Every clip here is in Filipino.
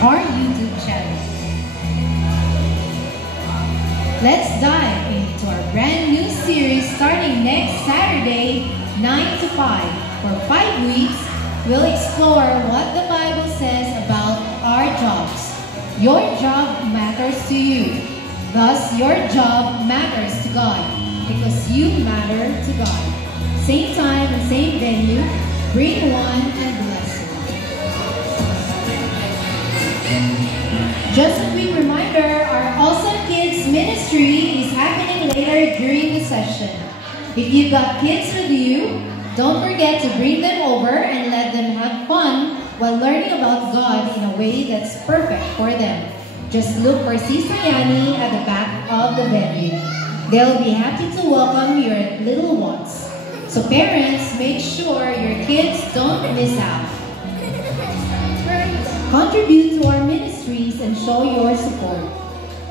our YouTube channel. Let's dive into our brand new series starting next Saturday, 9 to 5. For 5 weeks, we'll explore what the Bible says about our jobs. Your job matters to you. Thus, your job matters to God because you matter to God. Same time and same venue, bring one and bless one. Just a quick reminder, our Awesome Kids Ministry is happening later during the session. If you've got kids with you, don't forget to bring them over and let them have fun while learning about God in a way that's perfect for them. Just look for Sister Yanni at the back of the venue. They'll be happy to welcome your little ones. So parents, make sure your kids don't miss out. Contribute to our ministries and show your support.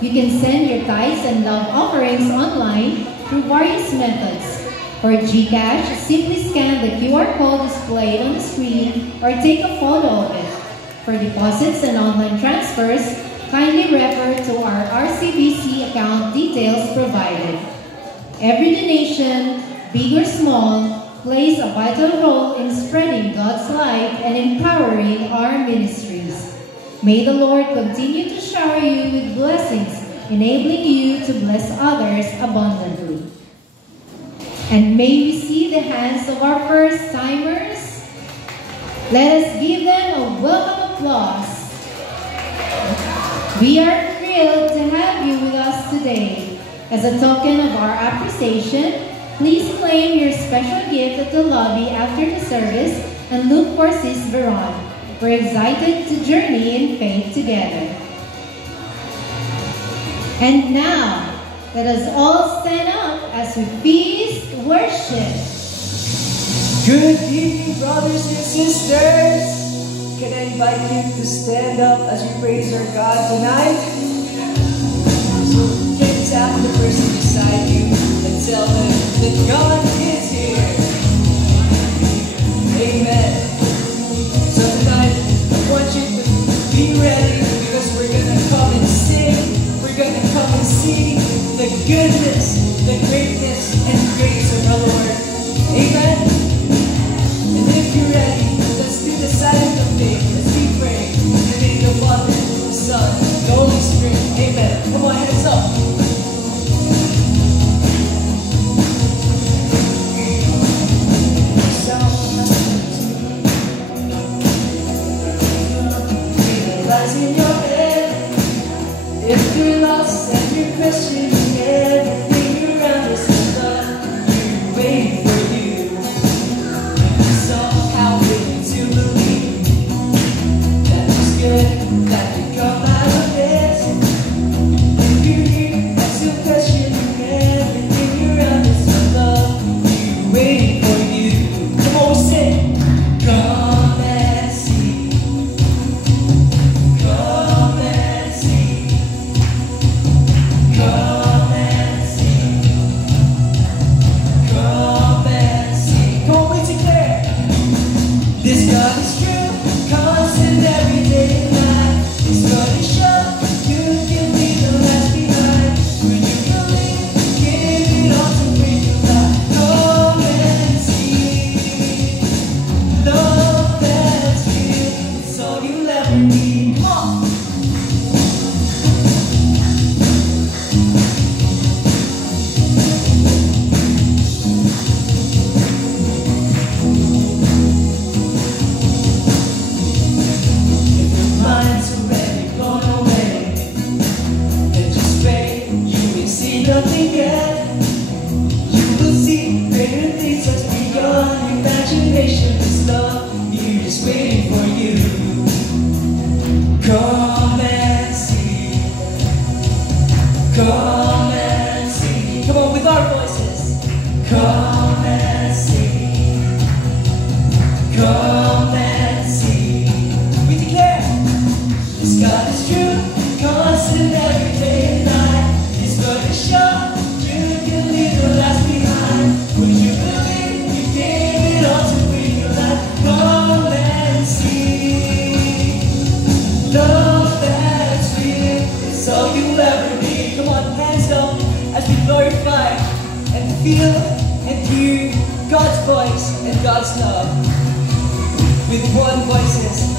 You can send your tithes and love offerings online through various methods. For GCash, simply scan the QR code displayed on the screen or take a photo of it. For deposits and online transfers, kindly refer to our RCBC account details provided. Every donation, big or small, plays a vital role in spreading God's light and empowering our ministries. May the Lord continue to shower you with blessings, enabling you to bless others abundantly. And may we see the hands of our first-timers. Let us give them a welcome applause. We are thrilled to have you with us today. As a token of our appreciation, please claim your special gift at the lobby after the service and look for Sis Veron. We're excited to journey in faith together. And now, let us all stand up as we feast worship. Good evening, brothers and sisters. Can I invite you to stand up as we praise our God tonight? So you can tap the person beside you and tell them that God is here. Amen. So tonight, I want you to be ready because we're going to come and sing. We're going to come and see the goodness, the greatness, and grace of our Lord. Amen. And if you're ready, let's do the silent of faith as we pray in the name of the Father, the Son, the Holy Spirit. Amen. Come on, hands up. Realize in your head, if you're lost and you're questioning everything around us is love, you're waiting for you. Somehow willing to believe that it's good, that you come out of this. If you're here and still questioning everything around us is love, you're waiting for you. Come on, we sing. Come and see. Come and see. Come and see. Come and see. Come on, we declare. This God is true, constant every day and night. This God is sure, you can leave the rest behind. When you believe, give it all to bring you life. Come and see. Love that's real, it's all you'll ever need. Come on. Minds already blown away, and just pray you will see nothing yet. You will see greater things that's beyond imagination. This love, you're just waiting for you. Come and see. Come and see. Come on with our voices. Come and see. Come and see. We declare. This God is true, constant every day and night. His love is sure, you can leave the last behind. When you believe, you gave it all to bring your life. Come and see. Love feel and hear God's voice and God's love. With one voices,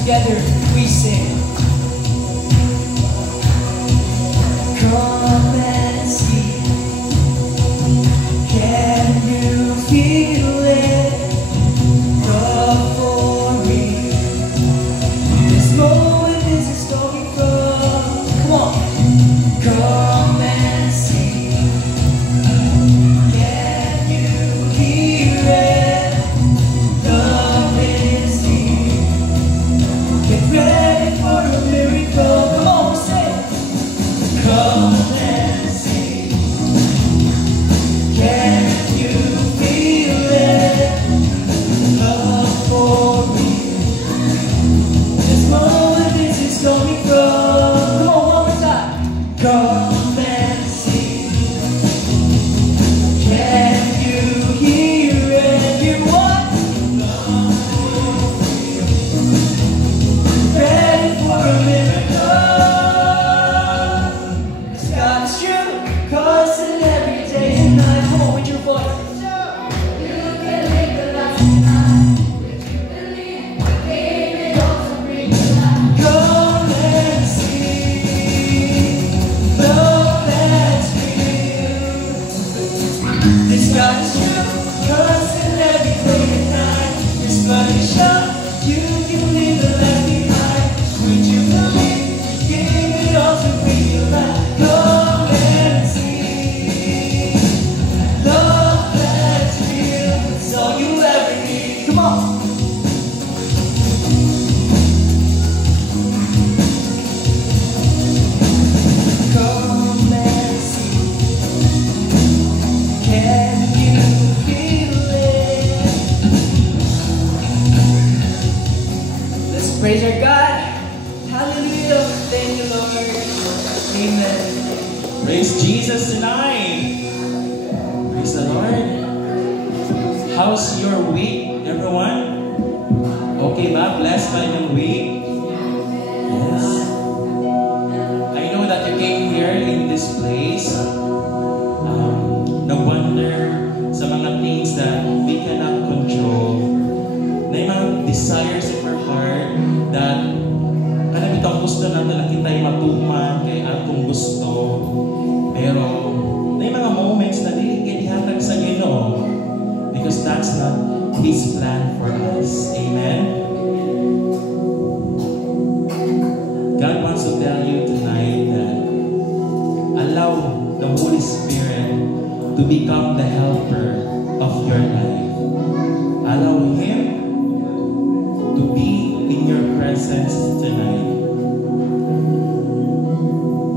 together we sing. Come and see. Can you feel it? Love for me. This moment is a story from. Come on. Come and see. Can you hear it? Love is here. Get ready for a miracle. Come on, say it. Come and see. Can you feel it? Love for me. This moment is coming from. Come on, one more time. Come and see. Can you hear it? Hear what? Ready for a miracle. It's God's true, constant every day and night. Come on with your voice. Come and see. Love that's real. This God's true, constant every day and night. This blood is show, you can leave the left behind. Would you believe? Gave it all to bring you back. Come and see. Love that's real. It's all you ever need. Come on. Come and see. Can you feel it? Let's praise our God. Hallelujah. Thank you, Lord. Amen. Praise Jesus tonight. Praise the Lord. How's your week, everyone? Okay ba? Blessed by the week? Yes. I know that you came here in this place. Nag-wonder sa mga things that we cannot control. Na yung mga desires of our heart that kanang itong gusto natin na kita'y matuman kay atong gusto. Pero na yung mga moments na dihatag sa Ginoo because that's not His plan for us. Amen? God wants to tell you tonight that allow the Holy Spirit to become the helper of your life. Allow Him to be in your presence tonight.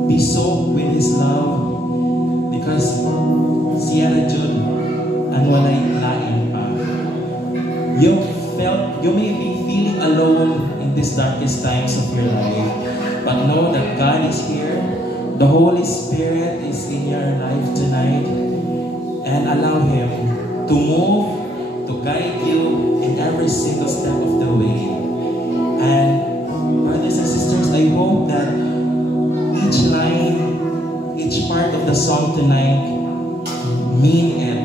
Be soaked with His love because siya na Jud ang walay lain pa. You may be feeling alone in these darkest times of your life, but know that God is here. The Holy Spirit is in your life tonight, and allow Him to move, to guide you in every single step of the way. And brothers and sisters, I hope that each line, each part of the song tonight mean it.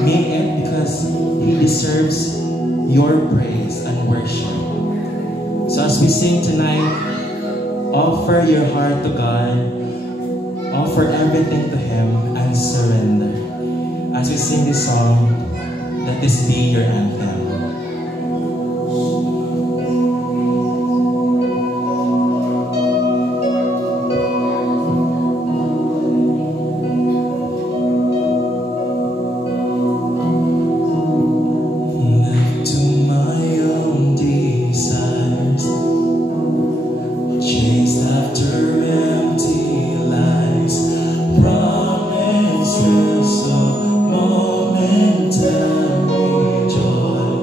Mean it because He deserves your praise and worship. So as we sing tonight, offer your heart to God, offer everything to Him, and surrender. As we sing this song, let this be your anthem. Promises of momentary joy.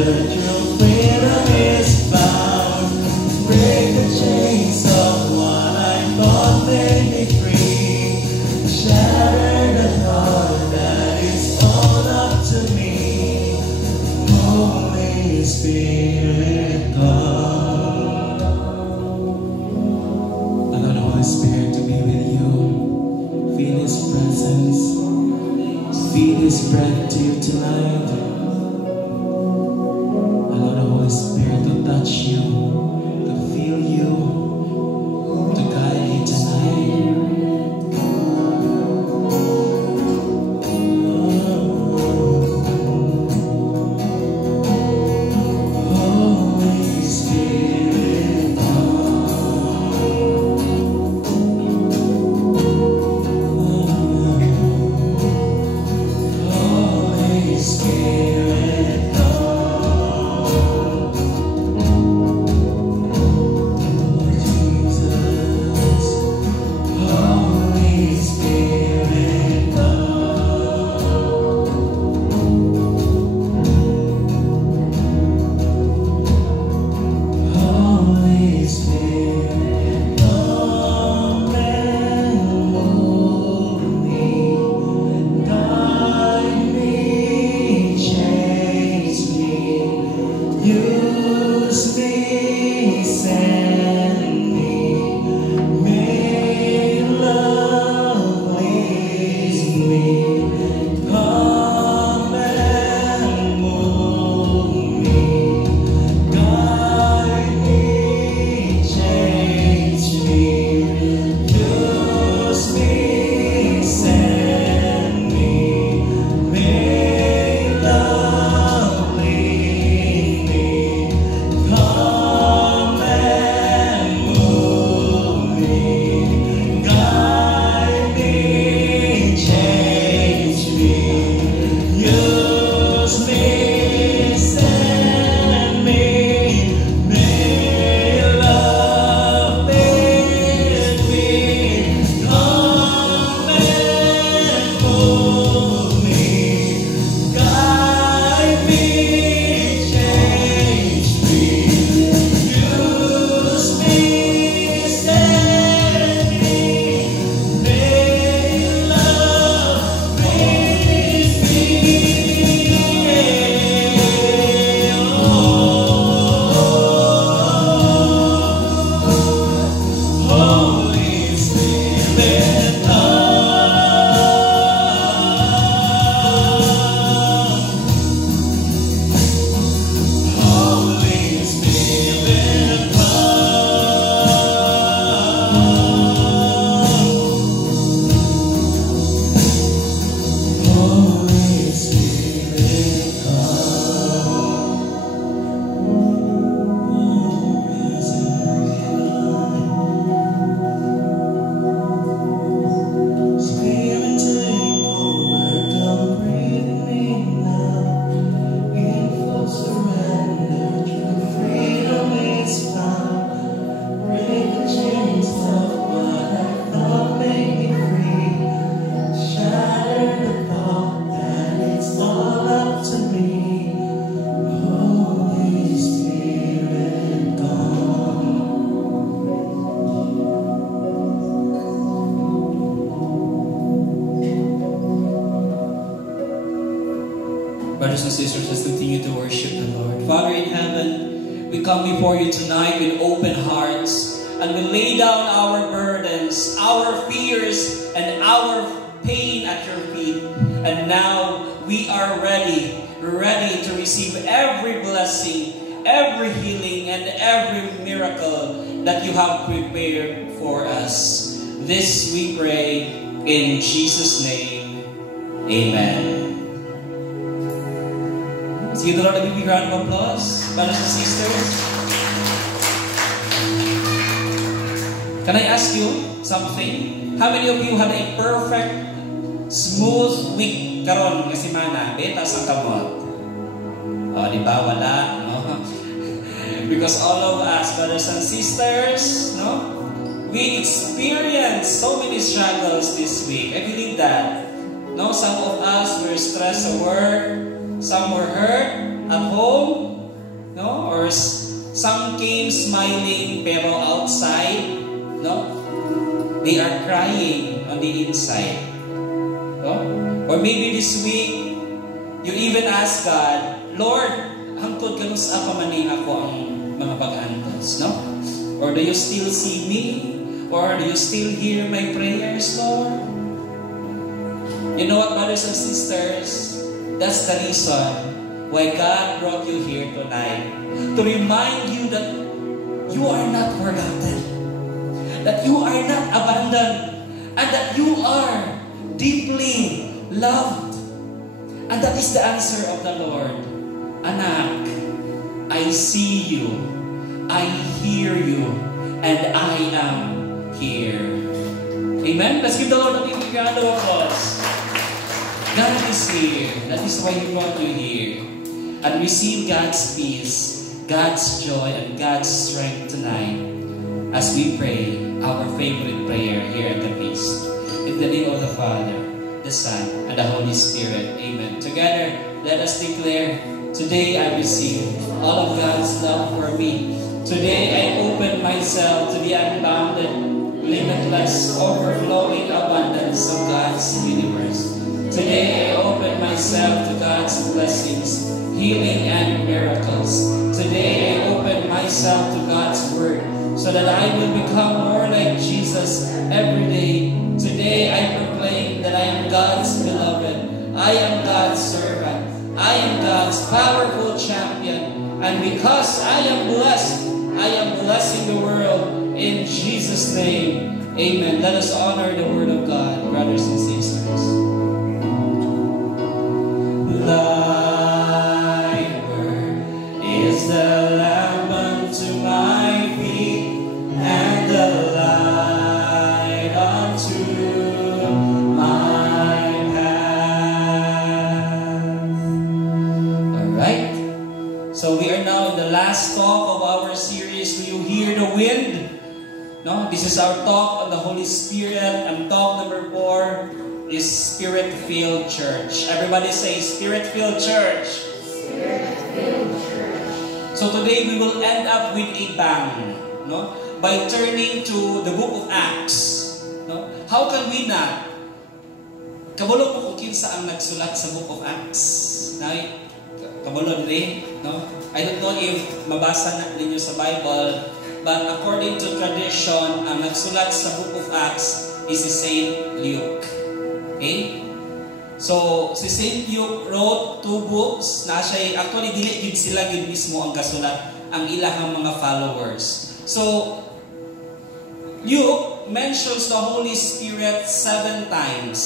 surrender, true freedom is found. Break the chains of what I thought made me free. Shatter the thought that it's all up to me. Holy Spirit, come. Allow the Holy Spirit to be with you. Feel His presence. Feel His breath to you tonight. Allow the Holy Spirit to touch you, to feel you, to guide you tonight. Holy Spirit, Holy Spirit, Jesus. Holy Spirit, Holy Spirit, come and move me, guide me, change me, use me, send me, make love lead me, come and move me, guide me, change me, use me, send me, make love lead me, come and move me, guide me, change me, use me, send me, make love lead me, come and move me, guide me, change me, use me, send me, make love lead me. Holy Spirit, Holy Spirit, Holy Spirit, Spirit, take over, come breathe in me now. In full surrender, true freedom is found. Break the chains of what I thought made me free. Shatter the thought that it's all up to me. Holy Spirit, come. Brothers and sisters, let's continue to worship the Lord. Father in heaven, we come before you tonight with open hearts and we lay down our burdens, our fears, and our pain at your feet. And now we are ready to receive every blessing, every healing, and every miracle that you have prepared for us. This we pray in Jesus' name. Amen. Let's give the Lord a big round of applause, brothers and sisters. Can I ask you something? How many of you had a perfect, smooth week karon nga semana? Betas ang kamot. O, di ba? Wala, no? Because all of us, brothers and sisters, no? We experienced so many struggles this week. I believe that. No, some of us were stressed at work, some were hurt at home, no? Or some came smiling pero outside, no? They are crying on the inside, no? Or maybe this week you even ask God, Lord, hangtod kanus ako maning ako ang mga pag-antos, no? Or do you still see me? Or do you still hear my prayers, Lord? You know what, brothers and sisters? That's the reason why God brought you here tonight. To remind you that you are not forgotten. That you are not abandoned. And that you are deeply loved. And that is the answer of the Lord. Anak, I see you. I hear you. And I am here. Amen? Let's give the Lord a big round of applause. God is here. That is why He brought you here. And receive God's peace, God's joy, and God's strength tonight as we pray our favorite prayer here at the feast. In the name of the Father, the Son, and the Holy Spirit. Amen. Together, let us declare, today I receive all of God's love for me. Today I open myself to the unbounded, limitless, overflowing abundance of God's universe. Today I open myself to God's blessings, healing and miracles. Today I open myself to God's word so that I will become more like Jesus every day. Today I proclaim that I am God's beloved. I am God's servant. I am God's powerful champion. And because I am blessed, I am blessing the world in Jesus' name. Amen. Let us honor the word of God, brothers and sisters. Thy word is the lamp unto my feet and the light unto my path. Alright. So we are now in the last talk of our series, Do You Hear the Wind? No, this is our talk on the Holy Spirit, and talk number 4 is Spirit-Filled Church. Everybody say Spirit-Filled Church. Spirit-Filled Church. So today we will end up with a bang, no? By turning to the book of Acts. No? How can we not? Kabulog po kung kinsa ang nagsulat sa book of Acts. Kabulog rin, no? I don't know if mabasa na ninyo sa Bible, but according to tradition, ang nagsulat sa book of Acts is si Saint Luke. Okay? So, si Saint Luke wrote 2 books na siya, actually, dili sila mismo ang kasulat, ang ilahang mga followers. So, Luke mentions the Holy Spirit 17 times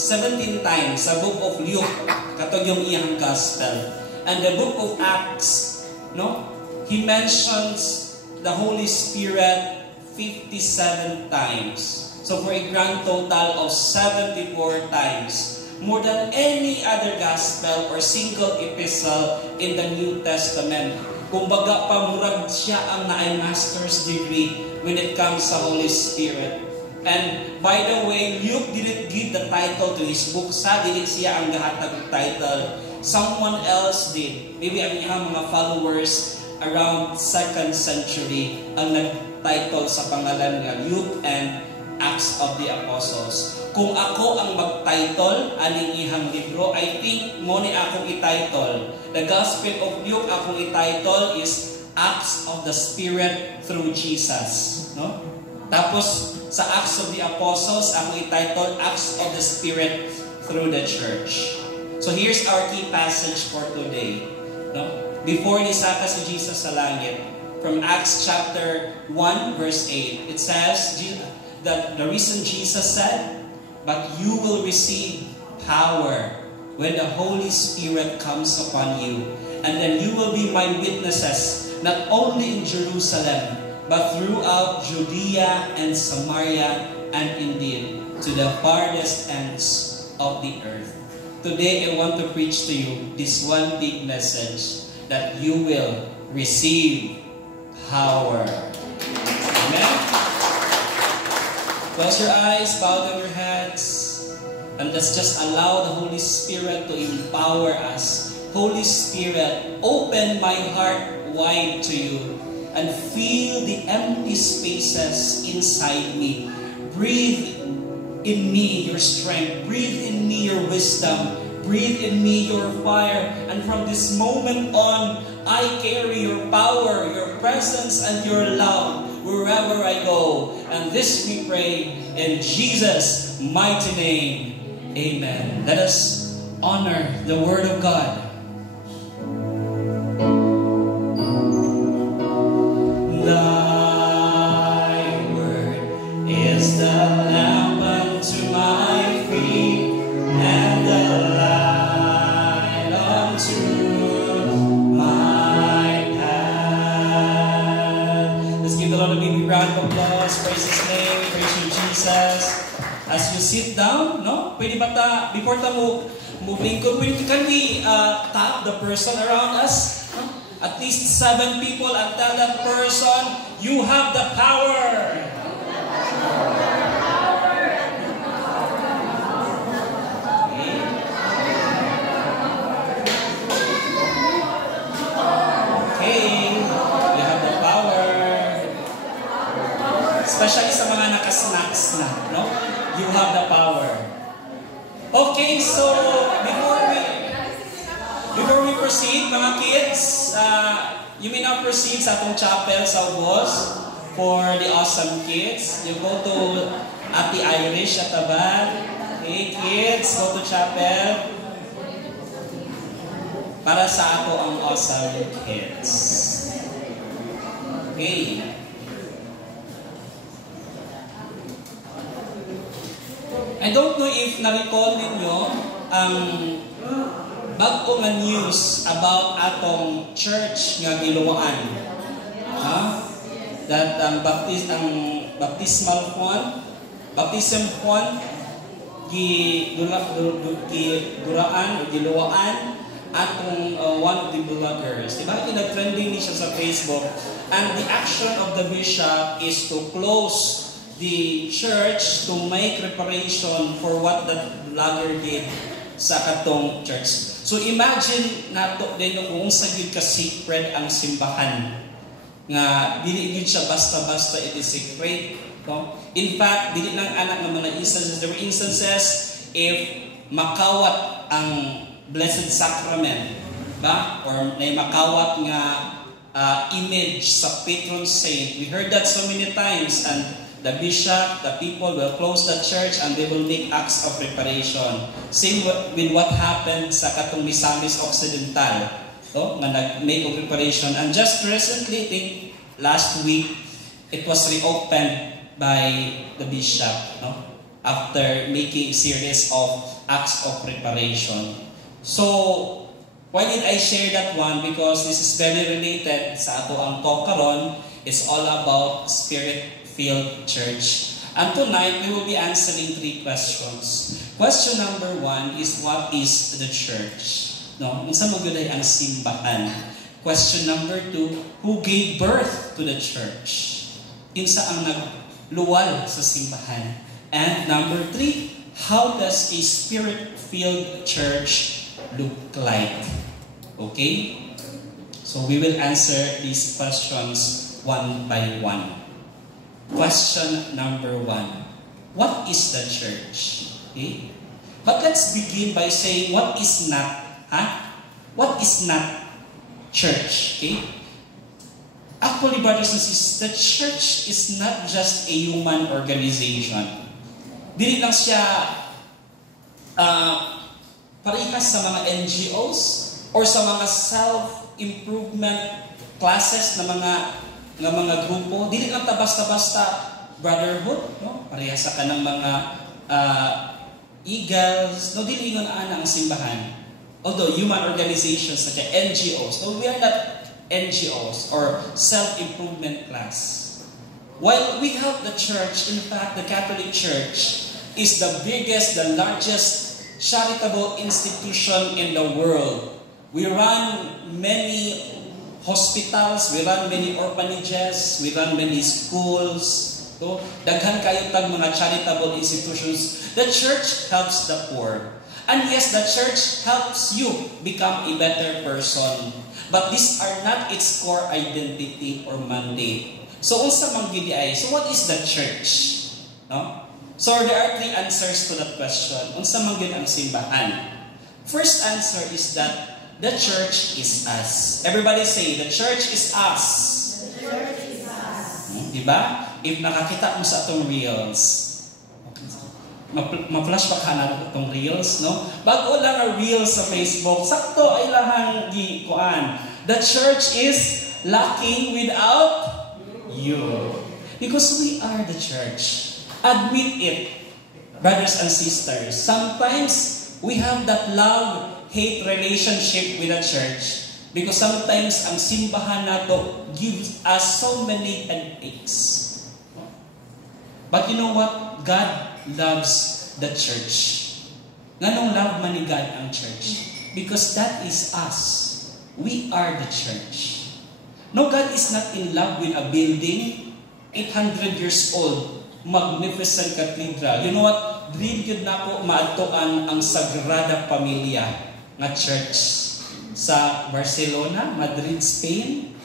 sa book of Luke, katong yung iyang gospel. And the book of Acts, no? He mentions the Holy Spirit 57 times. So for a grand total of 74 times. More than any other gospel or single epistle in the New Testament. Kumbaga, pamurag siya ang naay master's degree when it comes sa Holy Spirit. And by the way, Luke didn't give the title to his book. Sa dili siya ang gahatag title. Someone else did. Maybe ang iyang mga followers around 2nd century ang nag-title sa pangalan nga Luke and Acts of the Apostles. Kung ako ang mag-title aning ihang libro, I think mo ni akong i-title. The Gospel of Luke akong i-title is Acts of the Spirit through Jesus. No? Tapos sa Acts of the Apostles, akong i-title Acts of the Spirit through the Church. So here's our key passage for today. No? Before nisaka si Jesus sa langit, from Acts chapter 1 verse 8, it says that the reason Jesus said, "But you will receive power when the Holy Spirit comes upon you, and then you will be my witnesses, not only in Jerusalem, but throughout Judea and Samaria, and indeed to the farthest ends of the earth." Today I want to preach to you this one big message, that you will receive power. Amen? Close your eyes, bow down your heads, and let's just allow the Holy Spirit to empower us. Holy Spirit, open my heart wide to you and feel the empty spaces inside me. Breathe in me your strength. Breathe in me your wisdom. Breathe in me your fire. And from this moment on, I carry your power, your presence, and your love wherever I go. And this we pray in Jesus' mighty name. Amen. Let us honor the Word of God. Thy Word is the lamp unto my feet and the light unto my path. Let's give the Lord a big round of applause. Praise His name. Praise you, Jesus. As you sit down, no? Pwede ba before moving, can we tap the person around us? At least 7 people and tell that person, you have the power. Okay, you have the power. Especially sa mga nakasnacks na, no? You have the power. Okay, so before we proceed, mga kids, you may now proceed sa atong chapel sa Ubos for the awesome kids. You go to Ate Irish at Abad. Okay, kids, go to chapel para sa ato ang awesome kids. Okay. I don't know if na-recall ninyo ang bago nga news about atong church nga Giluwaan. That ang baptism font Giluwaan atong one of the vloggers. Diba? Nag-trending ni siya sa Facebook. And the action of the bishop is to close the church to make preparation for what that vlogger did sa katong church. So imagine nato din kung sa gyud ka secret ang simbahan nga dili gyud siya basta-basta it is secret, no? In fact, dili lang anak ng mga instances. There were instances if makawat ang Blessed Sacrament, ba? Or may makawat nga image sa patron saint. We heard that so many times, and the bishop, the people will close the church and they will make acts of preparation. Same with what happened sa katong Misamis Occidental, no? Nga nag-make of preparation. And just recently, I think last week, it was reopened by the bishop, no? After making series of acts of preparation. So, why did I share that one? Because this is very related sa ato ang talk karon. It's all about Spirit-filled church. And tonight, we will be answering 3 questions. Question number 1 is, what is the church? No? Unsa mo gyud ang simbahan? Question number 2, who gave birth to the church? Unsa ang nagluwal sa simbahan? And number 3, how does a Spirit-filled church look like? Okay? So we will answer these questions one by one. Question number 1. What is the church? Okay? But let's begin by saying what is not. What is not church? Okay? Actually, brothers and sisters, the church is not just a human organization. Dili lang siya parehas sa mga NGOs or sa mga self-improvement classes na mga grupo. Dili lang ta basta-basta brotherhood, no? Parehas sa kanang mga eagles, no? Dili nga ana ang simbahan. Although human organizations such as NGOs, no, we are not NGOs or self-improvement class. While we help the church, in fact, the Catholic Church is the biggest, the largest charitable institution in the world. We run many hospitals, we run many orphanages, we run many schools. So, daghan kayo tag mga charitable institutions. The church helps the poor. And yes, the church helps you become a better person. But these are not its core identity or mandate. So, unsa man gyud ay? So, what is the church? No? So, there are 3 answers to that question. Unsa man gyud ang simbahan? First answer is that the church is us. Everybody say, the church is us. The church is us. Diba? If nakakita mo sa atong reels, ma-flashback ka na itong reels, no? Bago lang ang reels sa Facebook, sakto ay lahang gikuan. The church is lacking without you. Because we are the church. Admit it, brothers and sisters. Sometimes, we have that love-hate relationship with the church. Because sometimes, ang simbahan nato gives us so many headaches. But you know what? God loves the church. Nganong love man ni God ang church? Because that is us. We are the church. No, God is not in love with a building, 800 years old, magnificent cathedral. You know what? Dream yun na po maadtoan ang Sagrada Familia nga church sa Barcelona, Madrid, Spain.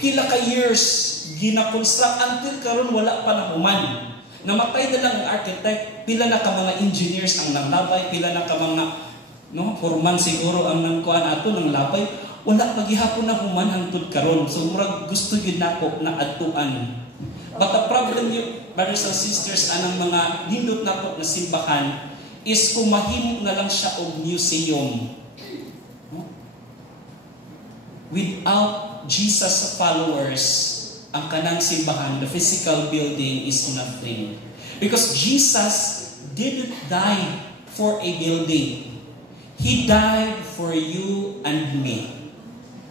Pila ka years ginakonstruct until karon wala pa nahuman. Namatay na lang ang architect, pila na ka mga engineers ang nanglabay, pila na ka mga foreman siguro ang nangkuan ato ng labay, wala paghihapon na human hangtod karon. So murag gusto gyud nako na adtuan. But the problem you, brothers and sisters, anang mga nindot nako na simbahan is kung mahimo na lang siya og museum. Without Jesus followers, ang kanang simbahan, the physical building is nothing. Because Jesus didn't die for a building. He died for you and me.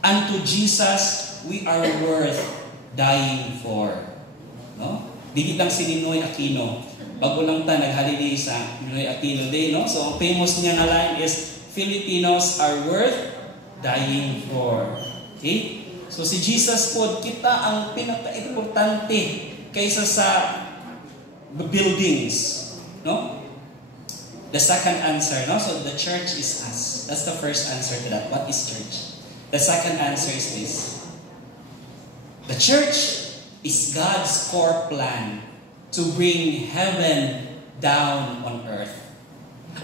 And to Jesus, we are worth dying for. No? Dili lang si Ninoy Aquino. Bago lang ta nag-holiday sa Ninoy Aquino Day, no? So ang famous niya na line is, Filipinos are worth dying for. Okay? So si Jesus po, kita ang pinaka-importante kaysa sa buildings. No? The second answer, no? So the church is us. That's the first answer to that. What is church? The second answer is this. The church is God's core plan to bring heaven down on earth.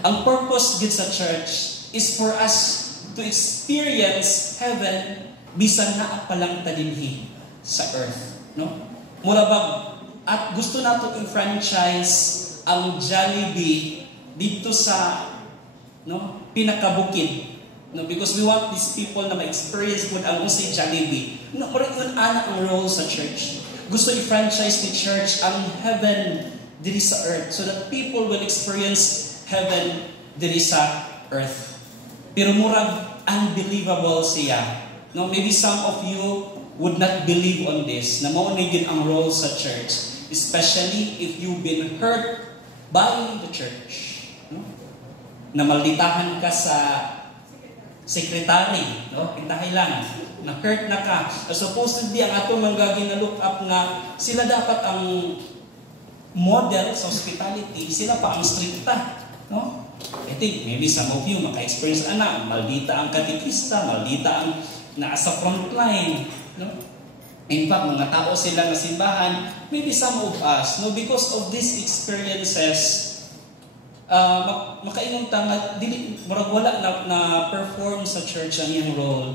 Ang purpose gid sa church is for us to experience heaven bisan naa pa lang ta dinhi sa earth, no? Mura bang at gusto nato i-franchise ang Jollibee dito sa pinakabukid, no? Because we want these people na ma-experience mo ang usay Jollibee. No, pero yun ana ang role sa church. Gusto i-franchise ni church ang heaven diri sa earth so that people will experience heaven diri sa earth. Pero murag unbelievable siya. No, maybe some of you would not believe on this. Na mao ni gid ang role sa church, especially if you've been hurt by the church. No? Namalditahan ka sa secretary, no? Dahil lang na-hurt na ka. Supposedly, ang atong manggaging na look up nga, sila dapat ang model sa hospitality, sila pa ang stricta. No? I think, maybe some of you maka-experience maldita ang katikista, maldita ang nasa front line. No? In fact, mga tao sila na simbahan, maybe some of us, no, because of these experiences, makainong tanga, marag wala na perform sa church ang iyang role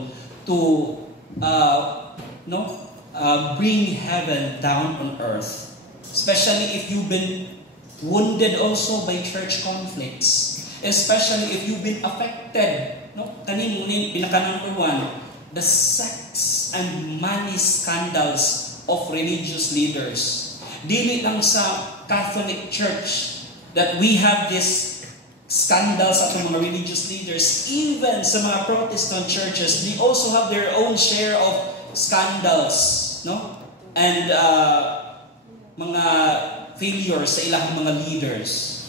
to bring heaven down on earth. Especially if you've been wounded also by church conflicts. Especially if you've been affected. No? Kanin pinaka number 1, the sex and money scandals of religious leaders. Dili lang sa Catholic Church that we have this scandals at mga religious leaders. Even sa mga Protestant churches, they also have their own share of scandals, no? And mga failures sa ilang mga leaders.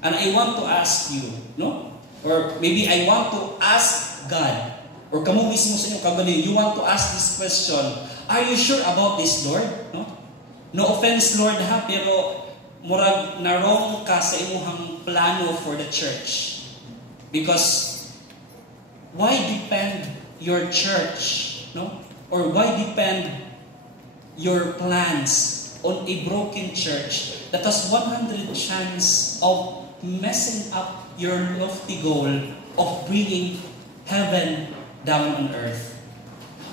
And I want to ask you, no? Or maybe I want to ask God, or kamo mismo sa inyong kabalin, you want to ask this question, are you sure about this, Lord? No? No offense, Lord, ha? Pero murag na wrong ka sa imuhang plano for the church. Because why depend your church, no? Or why depend your plans on a broken church that has 100 chance of messing up your lofty goal of bringing heaven down on earth?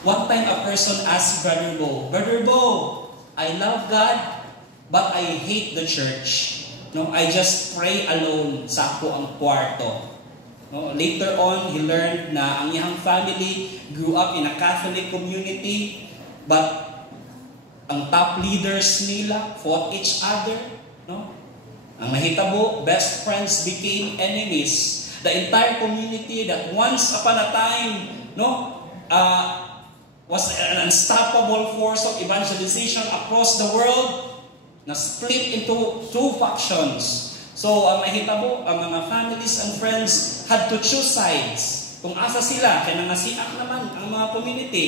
One time a person asked Brother Bo, I love God, but I hate the church. No, I just pray alone sa ako ang kwarto. No, later on, he learned na ang iyang family grew up in a Catholic community, but ang top leaders nila fought each other. No? Ang mahitabo, best friends became enemies. The entire community that once upon a time, was an unstoppable force of evangelization across the world, na split into two factions. So, ang mahitabo, ang mga families and friends had to choose sides. Kung asa sila, kaya nangasiak naman ang mga community.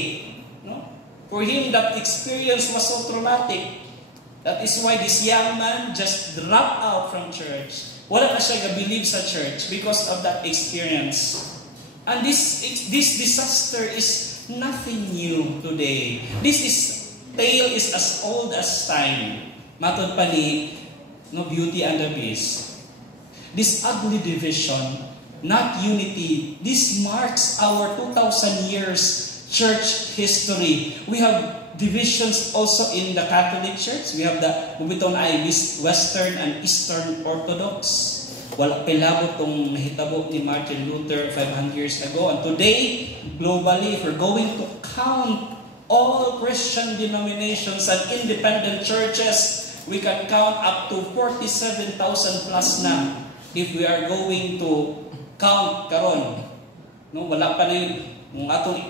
No? For him, that experience was so traumatic. That is why this young man just dropped out from church. Wala na siya ga-believe sa church because of that experience. And this disaster is nothing new today. This tale is as old as time. Matod pa ni Beauty and the Beast. This ugly division, not unity, this marks our 2,000 years church history. We have divisions also in the Catholic Church. We have the Western and Eastern Orthodox. Wala pilabot tong nahitabo ni Martin Luther 500 years ago. And today, globally, if we're going to count all Christian denominations and independent churches, we can count up to 47,000 plus na if we are going to count karon. No, wala pa na yung atong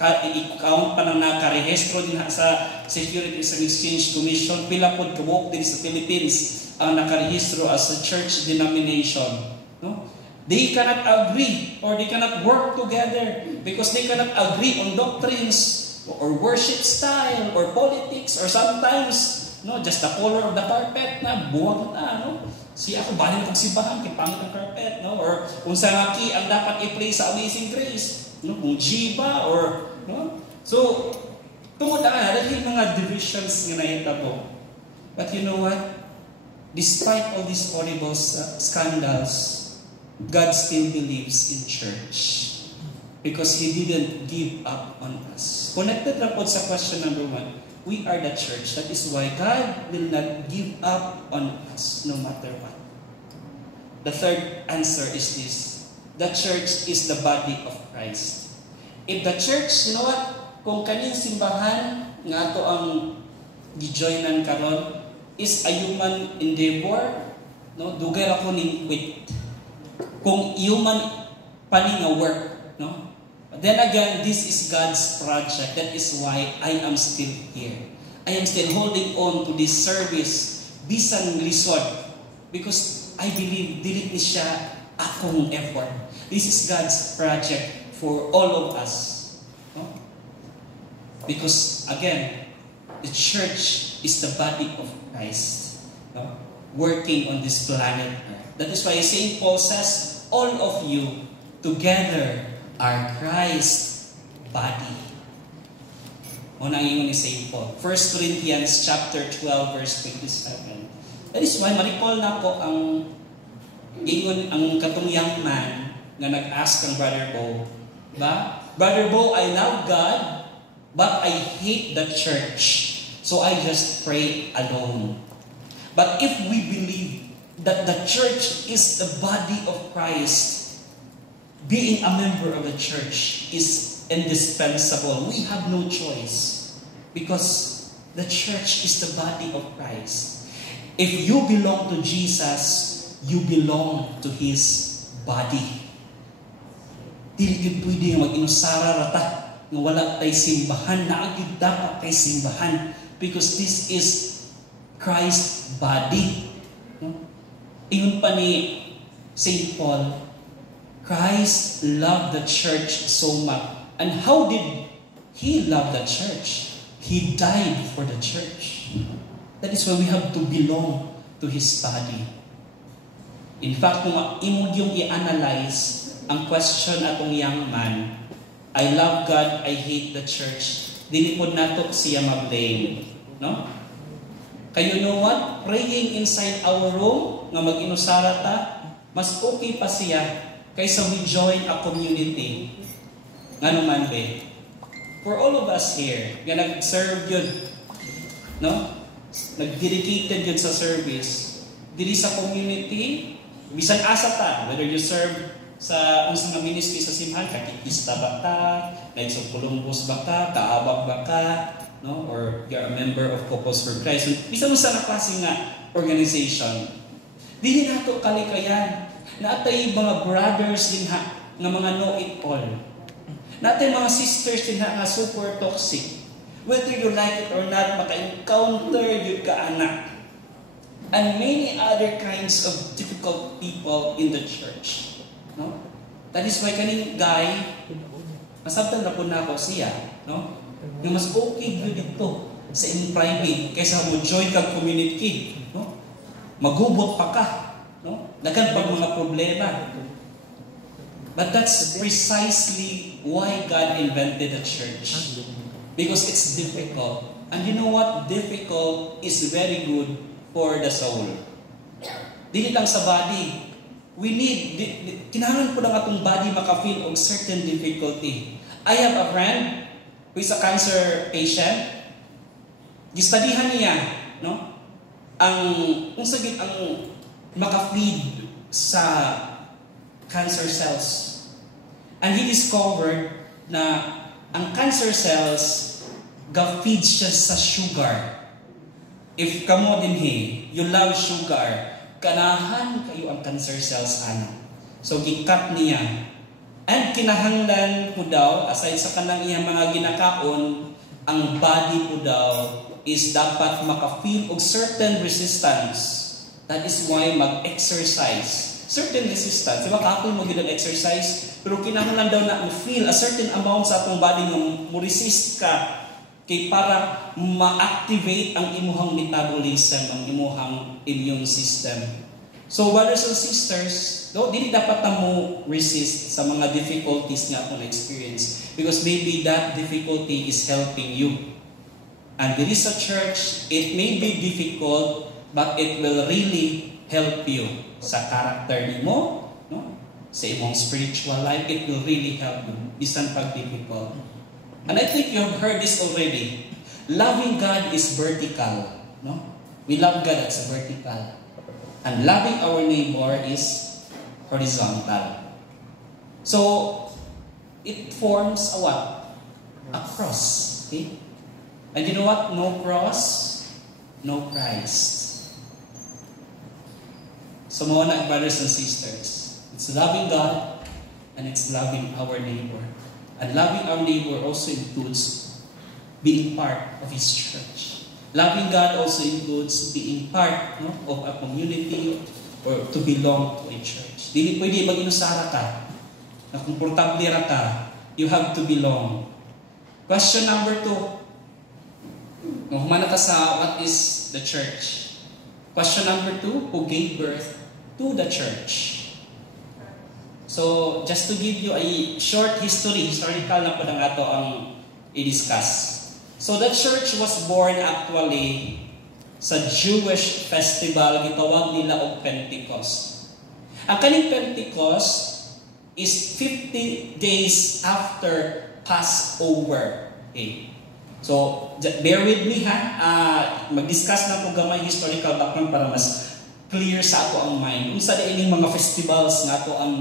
i-count pa nang nakarehistro din sa Securities and Exchange Commission. Pila pod kabuok din sa Philippines ang nakarehistro as a church denomination. No? They cannot agree or they cannot work together because they cannot agree on doctrines or worship style or politics or sometimes just the color of the carpet na buwag na, no? Siya ako bali na simbahan kay pangit ang carpet, no? Or kung sa ngaki ang dapat i-play sa Amazing Grace, no? Kung G ba or so tungod na dahil mga divisions nga nahitabo. But you know what? Despite all these horrible scandals, God still believes in church because He didn't give up on us. Connected na po sa question number 1. We are the church. That is why God will not give up on us no matter what. The third answer is this. The church is the body of Christ. If the church, you know what? Kung kaning simbahan nga to ang gijoinan karon is a human endeavor, no? Dugay ra ko ning quit. Kung human pani nga work, no? Then again, this is God's project. That is why I am still here. I am still holding on to this service, bisan lisod, because I believe dili ni siya akong effort. This is God's project for all of us. No? Because again, the church is the body of Christ, no? Working on this planet Earth. That is why St. Paul says, all of you together are Christ's body. Una ang ingon ni St. Paul. 1 Corinthians chapter 12 verse 27. That is why ma-recall na ko ang ingon ang katong young man nga nag-ask kang Brother Bo. Ba? Brother Bo, I love God, but I hate the church. So I just pray alone. But if we believe that the church is the body of Christ, being a member of the church is indispensable. We have no choice because the church is the body of Christ. If you belong to Jesus, you belong to His body. Dili gyud pwede nga mag-inusara rata nga wala tay simbahan na ang dapat tay simbahan because this is Christ's body. Ingon pa ni St. Paul, Christ loved the church so much. And how did He love the church? He died for the church. That is why we have to belong to His body. In fact, kung imong yung i-analyze, ang question atong young man, I love God, I hate the church. Dili pod nato siya ma-blame, no? Kayo know what? Praying inside our room nga mag-inusara ta, mas okay pa siya kaysa we join a community. Ngano man be? For all of us here, nga nag-serve yun, no? Nag-dedicated yun sa service, dili sa community, bisan asa ta, whether you serve sa unsang ministry sa simbahan, kakikista ba ka, Knights of Columbus ba ka, kaabak ba ka, no? Or you're a member of Couples for Christ. Bisan mo sa klase nga organization, dili nato kalikayan. Naatay mga brothers din ha, nga mga know-it-all. Naatay mga sisters din ha, nga super toxic. Whether you like it or not, maka-encounter yung ka-anak. And many other kinds of difficult people in the church. No? That is why kaning guy, masabtan na po na ako siya, no? Yung mas okay yun dito sa in private kaysa mo join kag community, no? Magubot pa ka, no? Dagan pag mga problema. But that's precisely why God invented the church. Because it's difficult. And you know what? Difficult is very good for the soul. Dili lang sa body. We need, kinahanglan po ng atong body maka-feel of certain difficulty. I have a friend who is a cancer patient. Gistudihan niya, no? Ang maka-feed sa cancer cells. And he discovered na ang cancer cells ga-feed siya sa sugar. If kamo din you love sugar, kanahan kayo ang cancer cells ana. So gikat niya. And kinahanglan po daw, aside sa kanang iyang mga ginakaon, ang body po daw is dapat maka-feel of certain resistance. That is why mag-exercise. Certain resistance. Diba kapoy mo ginang exercise, pero kinahanglan daw na feel a certain amount sa atong body nga mo-resist ka kay para ma-activate ang imuhang metabolism, ang imuhang immune system. So brothers and sisters, dili dapat na mo resist sa mga difficulties nga akong experience because maybe that difficulty is helping you. And there is a church, it may be difficult, but it will really help you sa character nimo, no? Sa imong spiritual life, it will really help you bisan pag difficult. And I think you have heard this already. Loving God is vertical. No? We love God as vertical. And loving our neighbor is horizontal. So, it forms a what? A cross. Okay? And you know what? No cross, no Christ. So, mga na, brothers and sisters, it's loving God and it's loving our neighbor. And loving our neighbor also includes being part of His church. Loving God also includes being part, no, of a community or to belong to a church. Dili pwede mag-inusara ka, na komportable ra ka, you have to belong. Question number 2. Nung humana ka sa what is the church? Question number 2, who gave birth to the church? So, just to give you a short historical na po ng ato ang i-discuss. So, the church was born actually sa Jewish festival, gitawag nila og Pentecost. Ang kaning Pentecost is 50 days after Passover. Okay. So, bear with me ha. Mag-discuss na po gamay historical background para mas clear sa ako ang mind. Kung sa ining mga festivals na ako ang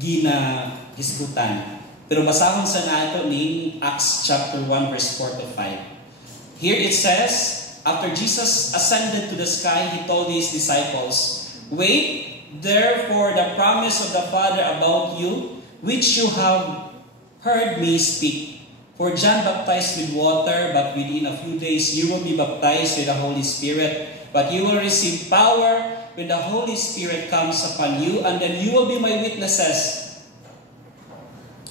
ginahisgutan. Pero basahon sa nato ni Acts chapter 1 verse 4 to 5. Here it says, after Jesus ascended to the sky, He told His disciples, "Wait, therefore the promise of the Father about you, which you have heard me speak. For John baptized with water, but within a few days you will be baptized with the Holy Spirit. But you will receive power when the Holy Spirit comes upon you, and then you will be my witnesses,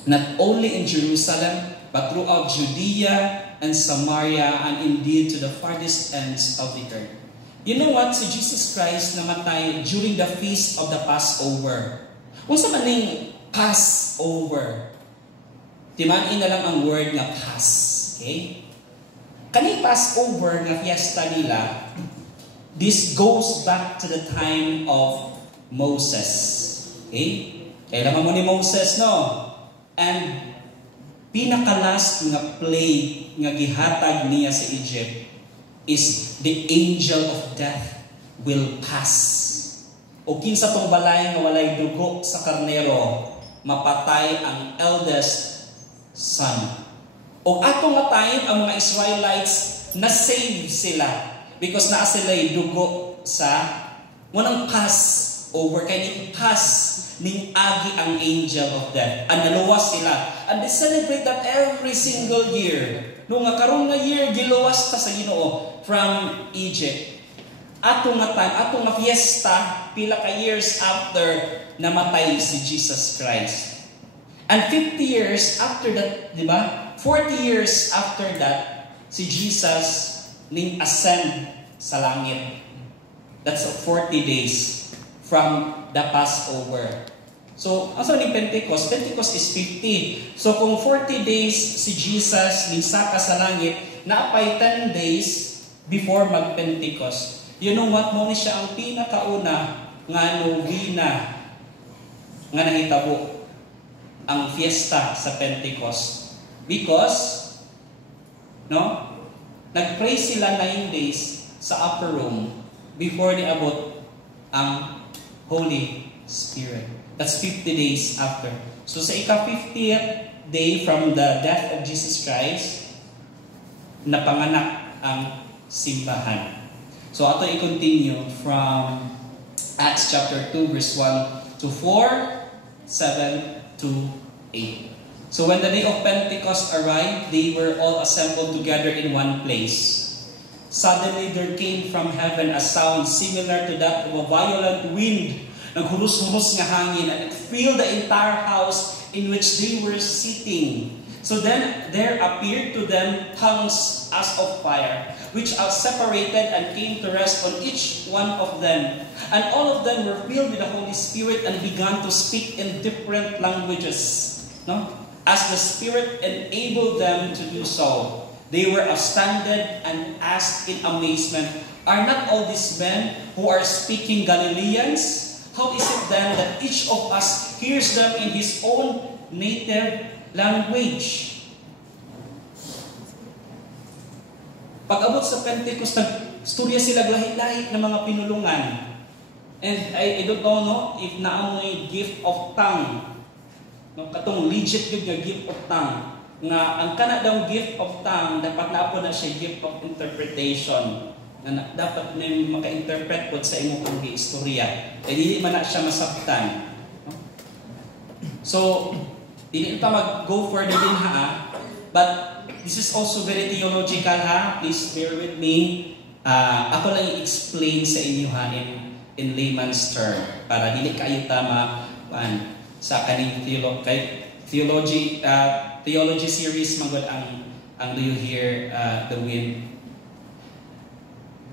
not only in Jerusalem, but throughout Judea and Samaria, and indeed to the farthest ends of the earth." You know what? Si Jesus Christ namatay during the feast of the Passover. Kung sa maning Passover. Timanin na lang ang word nga pass. Okay? Kani Passover nga fiesta nila, this goes back to the time of Moses. Okay? Kailangan mo ni Moses, no? And pinakalas nga plague nga gihatag niya sa Egypt is the angel of death will pass. O kinsa tong balay nga walay dugo sa karnero, mapatay ang eldest son. O atong matayin ang mga Israelites na save sila because naa sila dugo sa munang pass over kay ni pass ning agi ang angel of death. And naluwas sila. And they celebrate that every single year. Nung nga karon nga year giluwas ta sa Ginoo from Egypt. Atong nga time, atong nga fiesta pila ka years after namatay si Jesus Christ. And 50 years after that, di ba? 40 years after that, si Jesus ning ascend sa langit. That's 40 days from the Passover. So, asa ning Pentecost? Pentecost is 50. So, kung 40 days si Jesus ning saka sa langit, naapay 10 days before mag-Pentecost. You know what? Mo ni siya ang pinakauna nga novena nga nahitabo ang fiesta sa Pentecost. Because, no? Nag-pray sila 9 days sa upper room before niabot ang Holy Spirit. That's 50 days after. So sa ika-50th day from the death of Jesus Christ, napanganak ang simbahan. So ato i-continue from Acts chapter 2 verse 1 to 4, 7 to 8. So when the day of Pentecost arrived, they were all assembled together in one place. Suddenly there came from heaven a sound similar to that of a violent wind. Naghuros-huros nga hangin, and it filled the entire house in which they were sitting. So then there appeared to them tongues as of fire, which are separated and came to rest on each one of them. And all of them were filled with the Holy Spirit and began to speak in different languages, no? As the Spirit enabled them to do so. They were astounded and asked in amazement, "Are not all these men who are speaking Galileans? How is it then that each of us hears them in his own native language?" Pag-abot sa Pentecost, nag-storya sila lahi-lahi ng mga pinulungan. And I don't know, no, if naamoy gift of tongue. No, katong legit yung gift of tongue. Nga ang kana daw gift of tongue, dapat na po na siya gift of interpretation. Na dapat na maka-interpret po sa imong kong istorya. Eh hindi man na siya masabtan. No? So, hindi ito mag-go further din ha. But this is also very theological ha. Please bear with me. Ako lang i-explain sa inyo ha in layman's term. Para dili kayo tama sa kaning theology series magod ang Do You Hear the Wind.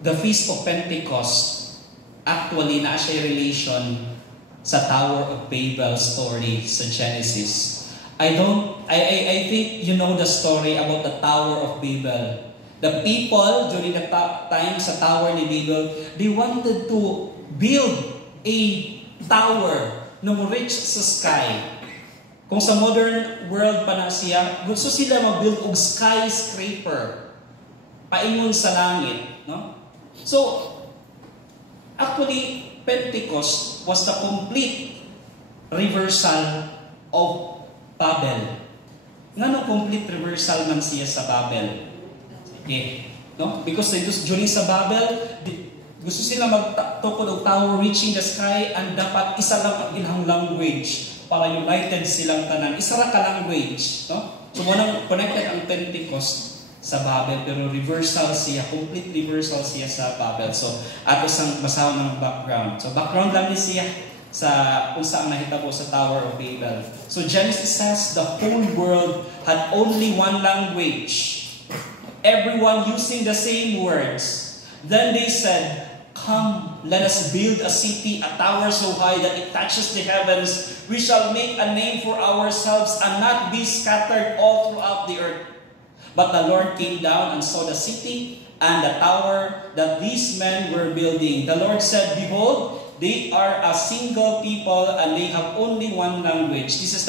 The Feast of Pentecost actually na siya relation sa Tower of Babel story sa Genesis. I think you know the story about the Tower of Babel. The people during the time sa Tower ni Babel, they wanted to build a tower na mo reach sa sky. Kung sa modern world pa na siya, gusto sila mag-build og skyscraper paingon sa langit, no? So, actually, Pentecost was the complete reversal of Babel. Ngano complete reversal man siya sa Babel? Okay, no? Because during sa Babel, gusto sila magtukod og tower reaching the sky and dapat isa lang ang ilang language para united silang tanan. Isa ra ka language, no? So manang connected ang Pentecost sa Babel pero reversal siya, complete reversal siya sa Babel. So ato sang basaw ng background. So background lang ni siya sa kung saan nahitabo sa Tower of Babel. So Genesis says the whole world had only one language. Everyone using the same words. Then they said, Come, let us build a city, a tower so high that it touches the heavens. We shall make a name for ourselves and not be scattered all throughout the earth. But the Lord came down and saw the city and the tower that these men were building. The Lord said, Behold, they are a single people and they have only one language. This is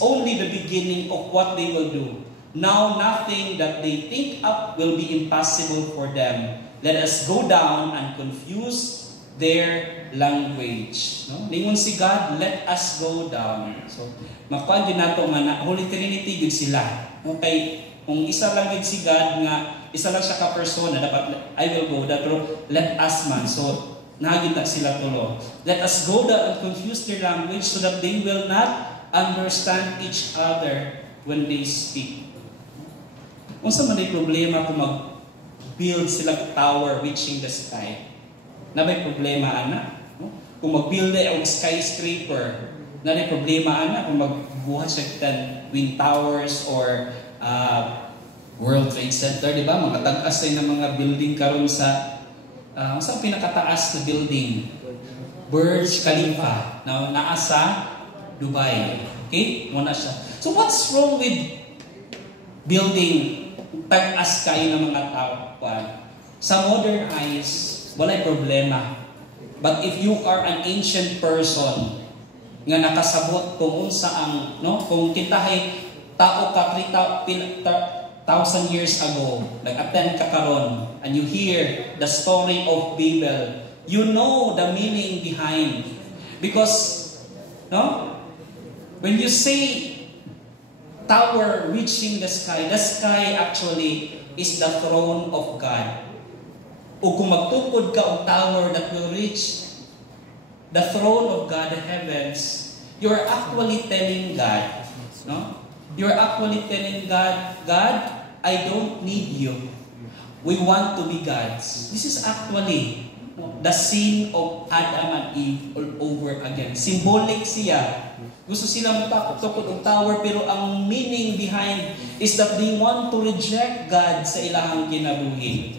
only the beginning of what they will do. Now nothing that they think up will be impossible for them. Let us go down and confuse their language. No? Ningon si God, let us go down. So, makuha din nato nga na Holy Trinity yun sila. Okay, kung isa lang yun si God nga, isa lang siya ka-persona, dapat I will go down, pero let us man. So, nagit na sila tulo. Let us go down and confuse their language so that they will not understand each other when they speak. Kung sa man ay problema kung mag-build sila tower reaching the sky, na may problema ana? No? Kung mag-build ay ang skyscraper, na may problema ana? Kung magbuhat siya Twin Towers or World Trade Center, di ba? Mga tag-as ay ng mga building karon sa saan pinakataas na building? Burj Khalifa, na naasa Dubai. Okay? Muna siya. So what's wrong with building tag-as kayo ng mga tao? Sa modern eyes, walay problema. But if you are an ancient person nga nakasabot kung unsa ang, no? Kung kitahay tao ka 3,000 years ago, nag-attend ka karon, and you hear the story of Babel, you know the meaning behind. Because, no? When you say tower reaching the sky actually is the throne of God. O kung magtukod ka ang tower that will reach the throne of God, the heavens, you're actually telling God, no? You're actually telling God, God, I don't need you. We want to be gods. This is actually the sin of Adam and Eve all over again. Symbolic siya. Gusto silang tukod ang tower, pero ang meaning behind is that they want to reject God sa ilahang kinabuhi.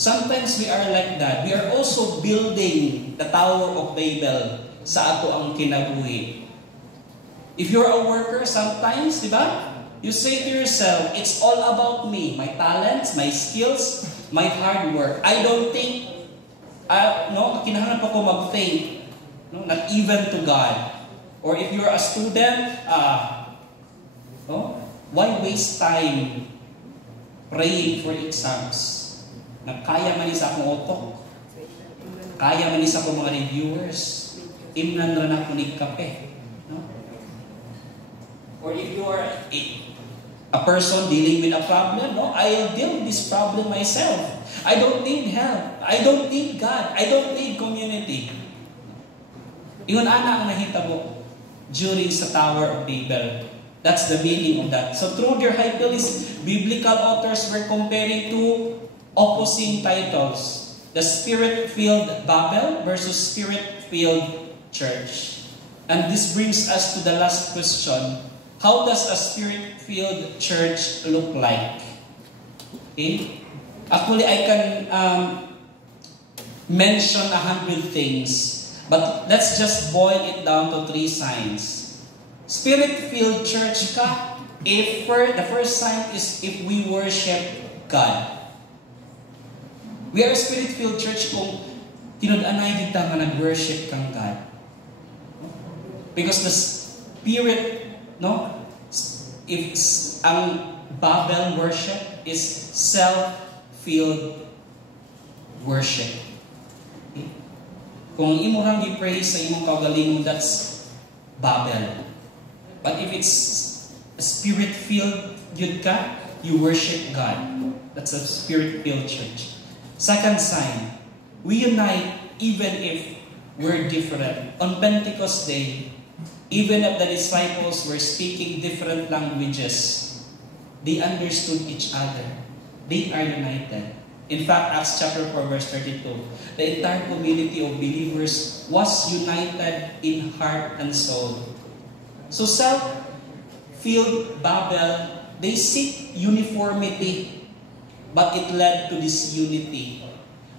Sometimes we are like that. We are also building the Tower of Babel sa ato ang kinabuhi. If you're a worker, sometimes, di ba? You say to yourself, it's all about me, my talents, my skills, my hard work. I don't think, kinahanglan pa ko mag-think, no? Not even to God. Or if you're a student, why waste time praying for exams? Kaya man isa akong otok, kaya man isa akong mga reviewers, imnan rin ako ni kape. No? Or if you are a person dealing with a problem, no? I'll deal with this problem myself. I don't need help. I don't need God. I don't need community. Iyon ana ang nahitabo during sa Tower of Babel. That's the meaning of that. So through their hyperbole, biblical authors were comparing two opposing titles. The Spirit-filled Babel versus Spirit-filled church. And this brings us to the last question. How does a Spirit-filled church look like? Okay? Actually, I can mention 100 things. But let's just boil it down to 3 signs. Spirit-filled church ka, the first sign is if we worship God. We are a Spirit-filled church kung tinud-anay kita nga nag-worship kang God. Because the Spirit, no? If ang Babel worship is self-filled worship. Okay? Kung imurang i-praise sa imong kaugalingon, that's Babel. But if it's a Spirit-filled yun ka, you worship God. That's a Spirit-filled church. Second sign, we unite even if we're different. On Pentecost Day, even if the disciples were speaking different languages, they understood each other. They are united. In fact, Acts chapter 4, verse 32, the entire community of believers was united in heart and soul. So self-filled Babel, they seek uniformity. but it led to disunity.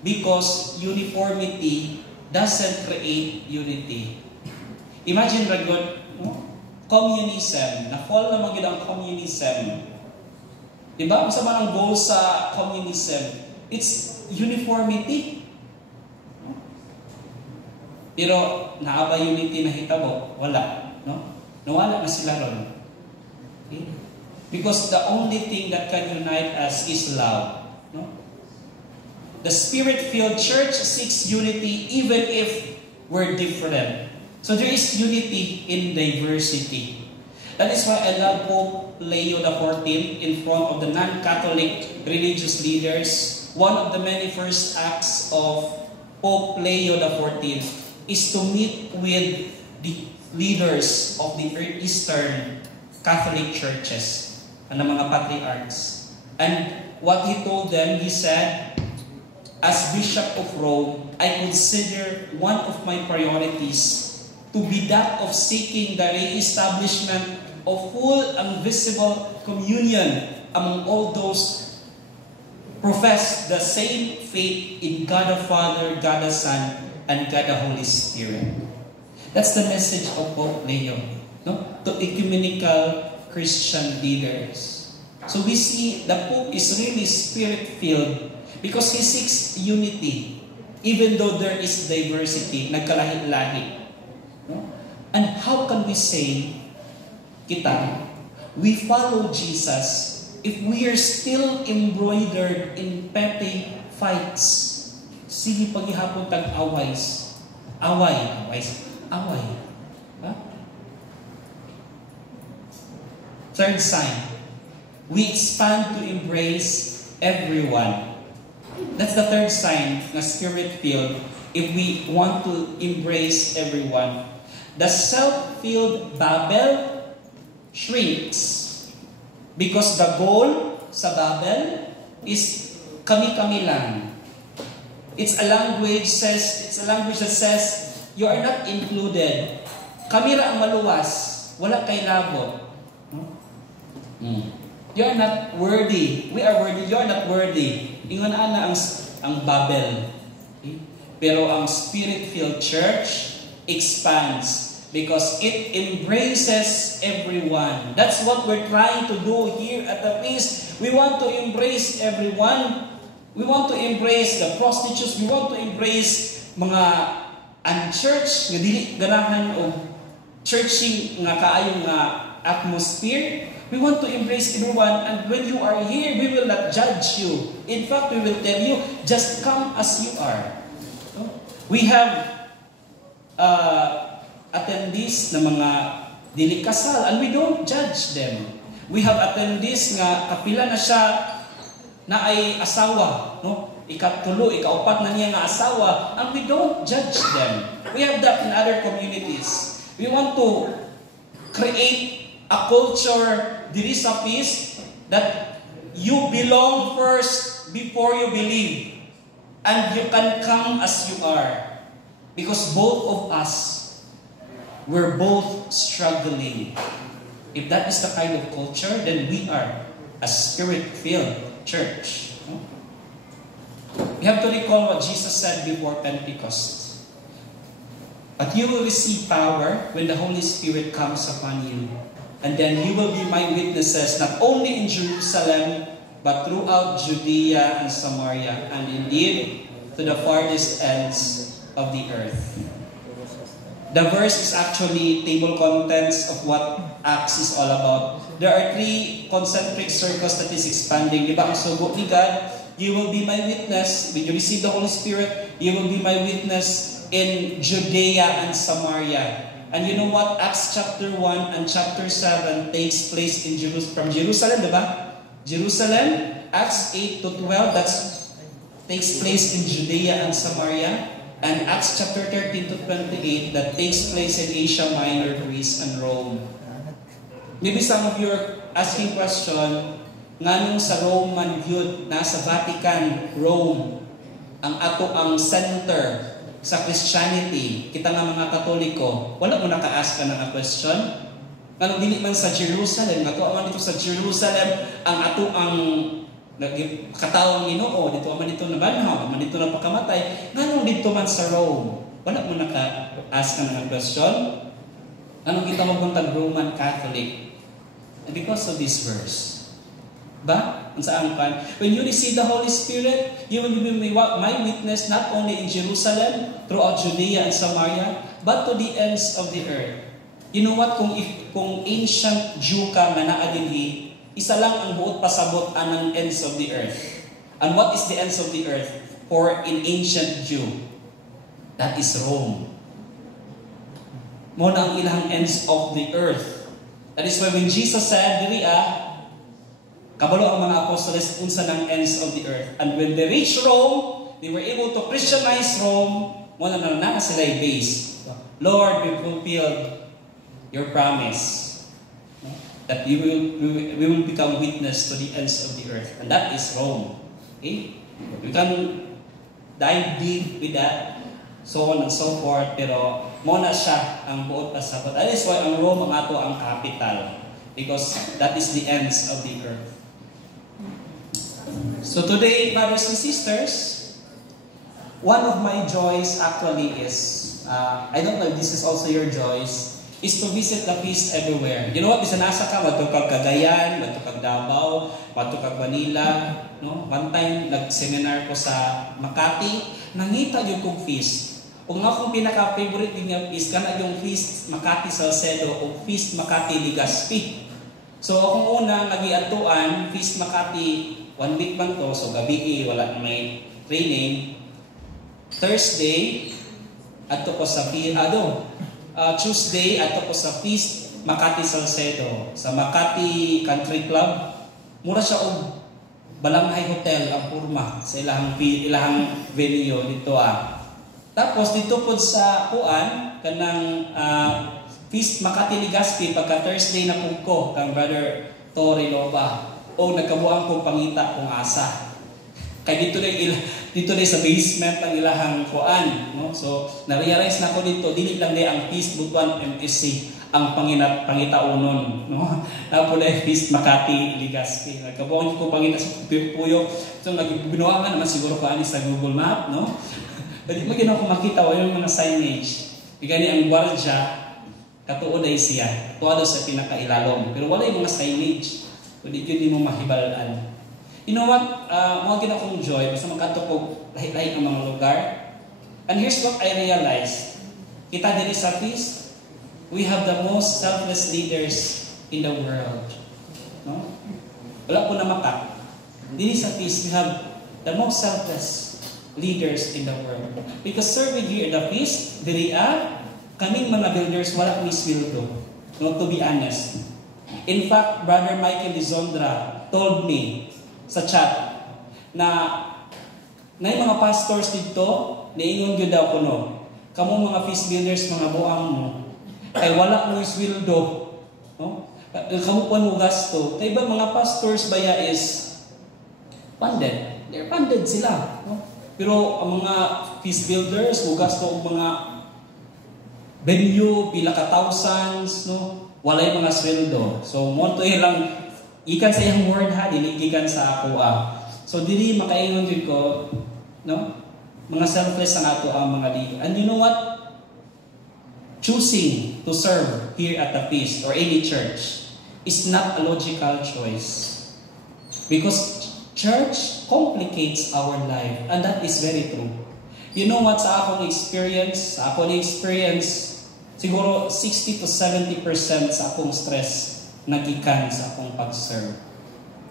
Because uniformity doesn't create unity. Imagine, Ragon, communism. Na-fall naman yun ang communism. Diba? Ang sama ng goal sa communism. It's uniformity. Pero, naaba unity na hitabo? Wala. No? Nawala na sila ron. Okay? Because the only thing that can unite us is love. No? The Spirit-filled church seeks unity even if we're different. So there is unity in diversity. That is why I love Pope Leo XIV in front of the non-Catholic religious leaders. One of the many first acts of Pope Leo XIV is to meet with the leaders of the Eastern Catholic churches and the mga patriarchs. And what he told them, he said, as Bishop of Rome, I consider one of my priorities to be that of seeking the re-establishment of full and visible communion among all those profess the same faith in God the Father, God the Son, and God the Holy Spirit. That's the message of Pope Leo, no? To ecumenical Christian leaders. So we see the Pope is really Spirit-filled because he seeks unity, even though there is diversity, nagkalahi-lahi. No? And how can we say, we follow Jesus if we are still embroidered in petty fights? Sige paghihapon tag-aways. Away. Huh? Third sign, we expand to embrace everyone. That's the third sign na Spirit-filled if we want to embrace everyone. The self-filled Babel shrinks because the goal sa Babel is kami-kami lang. It's a language that says you are not included. Kami ra ang maluwas, wala kay labot. You are not worthy. We are worthy. You are not worthy. Ingon ana ang Babel. Okay? Pero ang Spirit-filled church expands because it embraces everyone. That's what we're trying to do here at the feast. We want to embrace everyone. We want to embrace the prostitutes. We want to embrace mga unchurch nga dili ganahan og churching nga kaayong nga atmosphere. We want to embrace everyone, and when you are here, we will not judge you. In fact, we will tell you, just come as you are. We have attendees na mga dili kasal, and we don't judge them. We have attendees nga kapila na siya na ay asawa, no? Ikatulo, ikaupat na niya nga asawa, and we don't judge them. We have that in other communities. We want to create a culture diri sa peace that you belong first before you believe, and you can come as you are, because both of us, we're both struggling. If that is the kind of culture, then we are a Spirit-filled church. We have to recall what Jesus said before Pentecost. But you will receive power when the Holy Spirit comes upon you. And then you will be my witnesses, not only in Jerusalem, but throughout Judea and Samaria, and indeed to the farthest ends of the earth. The verse is actually table contents of what Acts is all about. There are 3 concentric circles that is expanding. Diba ang sugo ni God? You will be my witness. When you receive the Holy Spirit, you will be my witness in Judea and Samaria. And you know what? Acts chapter 1 and chapter 7 takes place in from Jerusalem, diba? Jerusalem. Acts 8 to 12, takes place in Judea and Samaria. And Acts chapter 13 to 28, that takes place in Asia Minor, Greece, and Rome. Maybe some of you are asking question, nganong sa Roman yun, nasa Vatican, Rome, ang center sa Christianity, kita nga mga Katoliko, wala mo naka-ask ka ng question? Nganong dili man sa Jerusalem, nga tuaman dito sa Jerusalem, ang katawang Ginoo dito man dito na banhaw, man dito na pagkamatay, nganong dito man sa Rome? Wala mo naka-ask ka ng question? Anong kita magbuntag Roman Catholic? Because of this verse. Ba? Saan pa? When you receive the Holy Spirit, you will be my witness not only in Jerusalem, throughout Judea and Samaria, but to the ends of the earth. You know what? Kung ancient Jew ka nga naa dinhi, isa lang ang buot pasabot anang ends of the earth. And what is the ends of the earth? For in ancient Jew, that is Rome. Muna ang ilang ends of the earth. That is why when Jesus said, kabalo ang mga apostoles unsa ng ends of the earth. And when they reached Rome, they were able to Christianize Rome. Muna na sila base. Lord, we fulfilled your promise that we will become witness to the ends of the earth. And that is Rome. Okay? We can dive deep with that, so on and so forth, pero muna siya ang buot pasabot. That is why ang Rome ang ato ang capital, because that is the ends of the earth. So today, brothers and sisters, one of my joys actually is, I don't know if this is also your joys, is to visit the feast everywhere. You know what? Bisa nasa ka, matukag Cagayan, matukag Davao, matukag Manila. No? One time, nag-seminar ko sa Makati, nangita yung kong feast. Kung akong pinaka-favorite yung feast, kana yung feast Makati Salcedo o feast Makati Legazpi. So akong una, nag-iatuan, feast Makati, 1 week man to, so gabi wala na may training. Thursday, ato ko sa Tuesday, ato ko sa feast Makati Salcedo, sa Makati Country Club. Mura siya og Balanghay Hotel ang purma sa ilahang venue dito . Tapos dito po sa kuan kanang feast Makati Legazpi pagka Thursday na pug ko kang Brother Tori Loba o nagkabuang kong pangita kung asa. Kay dito na sa basement ang ilahang kuan, no? So na-realize na ko dito dili lang di ang feast butuan MSC ang pangitaunon, no? Tapos na feast Makati Legazpi. Nagkabuang ko pangita sa Puyo. So nagbinuangan naman siguro ko ani sa Google Map, no? Dili magino ko makita yung mga signage. Bigani ang gwardya katuod ay siya. Tuwa sa pinakailalom. Pero wala yung mga signage. Kundi yun mo mahibalaan. You know what? Mga ginakong joy, basta magkanto ko lahi-lahi ng mga lugar. And here's what I realized. Kita diri sa feast, we have the most selfless leaders in the world. No? Wala po na maka. Diri sa feast, we have the most selfless leaders in the world. Because serving here in the feast, diri kaming mga builders, wala miswildo. No, to be honest. In fact, Brother Michael Lizondra told me sa chat na yung mga pastors dito, niingon yun daw ko no, kamong mga feast builders, mga buang mo, kay wala mo iswildo. No? Kamupuan mo gasto. Kaya ba mga pastors baya is funded. They're funded sila. No? Pero ang mga feast builders, mo gasto og mga venue, pila ka thousands, no? Wala yung mga sweldo. So, mo to lang, ikan sa iyang word ha, dinigikan sa ako So, dili makaingon din ko, no? Mga selfless ang ato ang mga leader. And you know what? Choosing to serve here at the feast or any church is not a logical choice. Because church complicates our life. And that is very true. You know what, sa akong experience, siguro 60 to 70% sa akong stress nagikan sa akong pag-serve.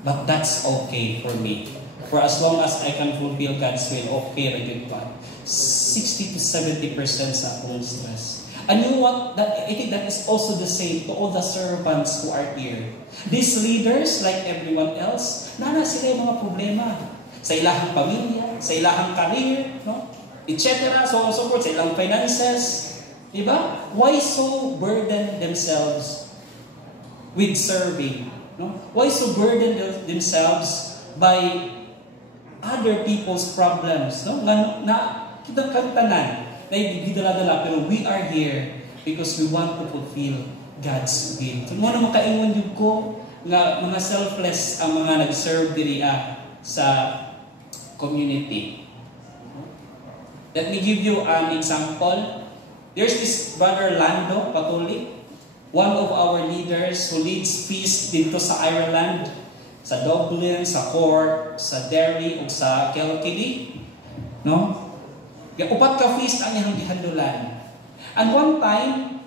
But that's okay for me. For as long as I can fulfill God's will, okay rin yun pa. 60 to 70% sa akong stress. And you know what? I think that is also the same to all the servants who are here. These leaders, like everyone else, nana sila yung mga problema. Sa ilahang pamilya, sa ilahang career, no? Etc. So on and so forth, sa ilang finances. Diba? Why so burden themselves with serving? No? Why so burden themselves by other people's problems? No? Na kita kantanan, na ibigidala-dala, pero we are here because we want to fulfill God's will. So, mo na makaingon yung ko nga mga selfless ang mga nag-serve diri sa community. Let me give you an example. There's this brother Lando Patuli, one of our leaders who leads feast dito sa Ireland, sa Dublin, sa Cork, sa Derry, o sa Kilkenny. No? Upat ka feast ang iyang gihandulan. And one time,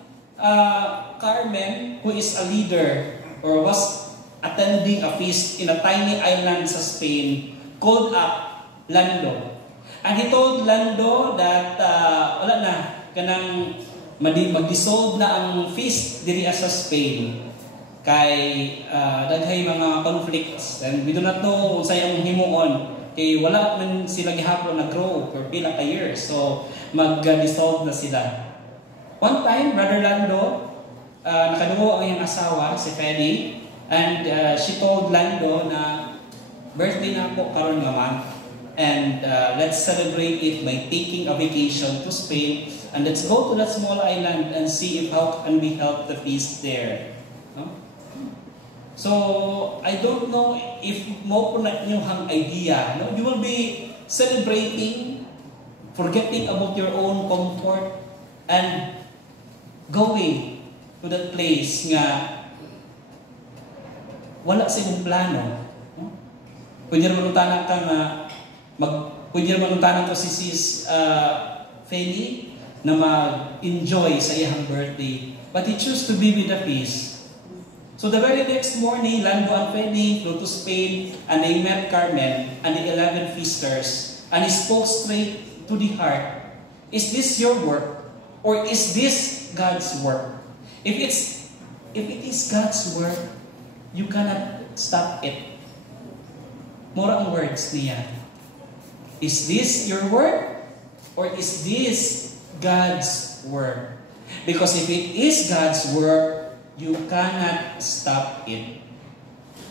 Carmen, who is a leader or was attending a feast in a tiny island sa Spain, called up Lando. And he told Lando that wala na, kanang mag-dissolve na ang feast diri sa Spain. Kay daghay mga conflicts. And we do not know kung sa'yo ang himuon. Kay wala man sila gihapon nag-grow for pila ka years. So, mag-dissolve na sila. One time, Brother Lando, nakadugo ang iyang asawa, si Feli, and she told Lando na birthday na po karon nga month, and let's celebrate it by taking a vacation to Spain, and let's go to that small island and see if how can we help the feast there. No? So, I don't know if mo po na inyong idea, no? You will be celebrating, forgetting about your own comfort, and going to that place nga wala sa imong plano. No? Pwede naman utanan ka nga pwede naman utanan ko si Sis Feli na mag-enjoy sa iyang birthday. But he chose to be with the feast. So the very next morning, Lando and Feli flew to Spain and they met Carmen and the 11 feasters, and he spoke straight to the heart. Is this your work? Or is this God's work? If it is God's work, you cannot stop it. Mura ang words niya. Is this your work? Or is this God's work? Because if it is God's work, you cannot stop it.